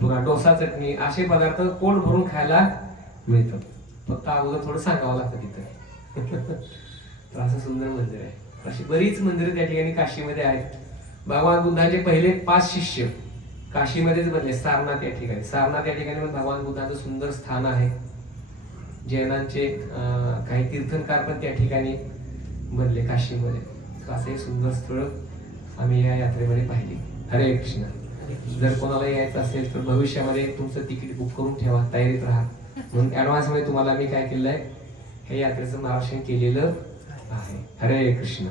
पुन्हा डोसा चटणी असे पदार्थ पोट भरून खायला मिळतं. फक्त अगोदर थोडं सांगावं लागतं तिथं. तर असं सुंदर मंदिर आहे. अशी बरीच मंदिरं त्या ठिकाणी काशीमध्ये आहेत. भगवान बुद्धांचे पहिले 5 शिष्य काशीमध्येच बनले. सारनाथ या ठिकाणी, सारनाथ या ठिकाणी पण भगवान बुद्धांचं सुंदर स्थान आहे. जैनांचे काही तीर्थंकार पण त्या ठिकाणी बनले काशीमध्ये. असं एक सुंदर स्थळ आम्ही या यात्रेमध्ये पाहिली. हरे कृष्ण. जर कोणाला यायचं असेल तर भविष्यामध्ये तुमचं तिकीट बुक करून ठेवा, तयारीत राहा. म्हणून ॲडव्हान्समध्ये तुम्हाला मी काय केलं आहे, हे यात्रेचं मार्गदर्शन केलेलं आहे. हरे कृष्ण.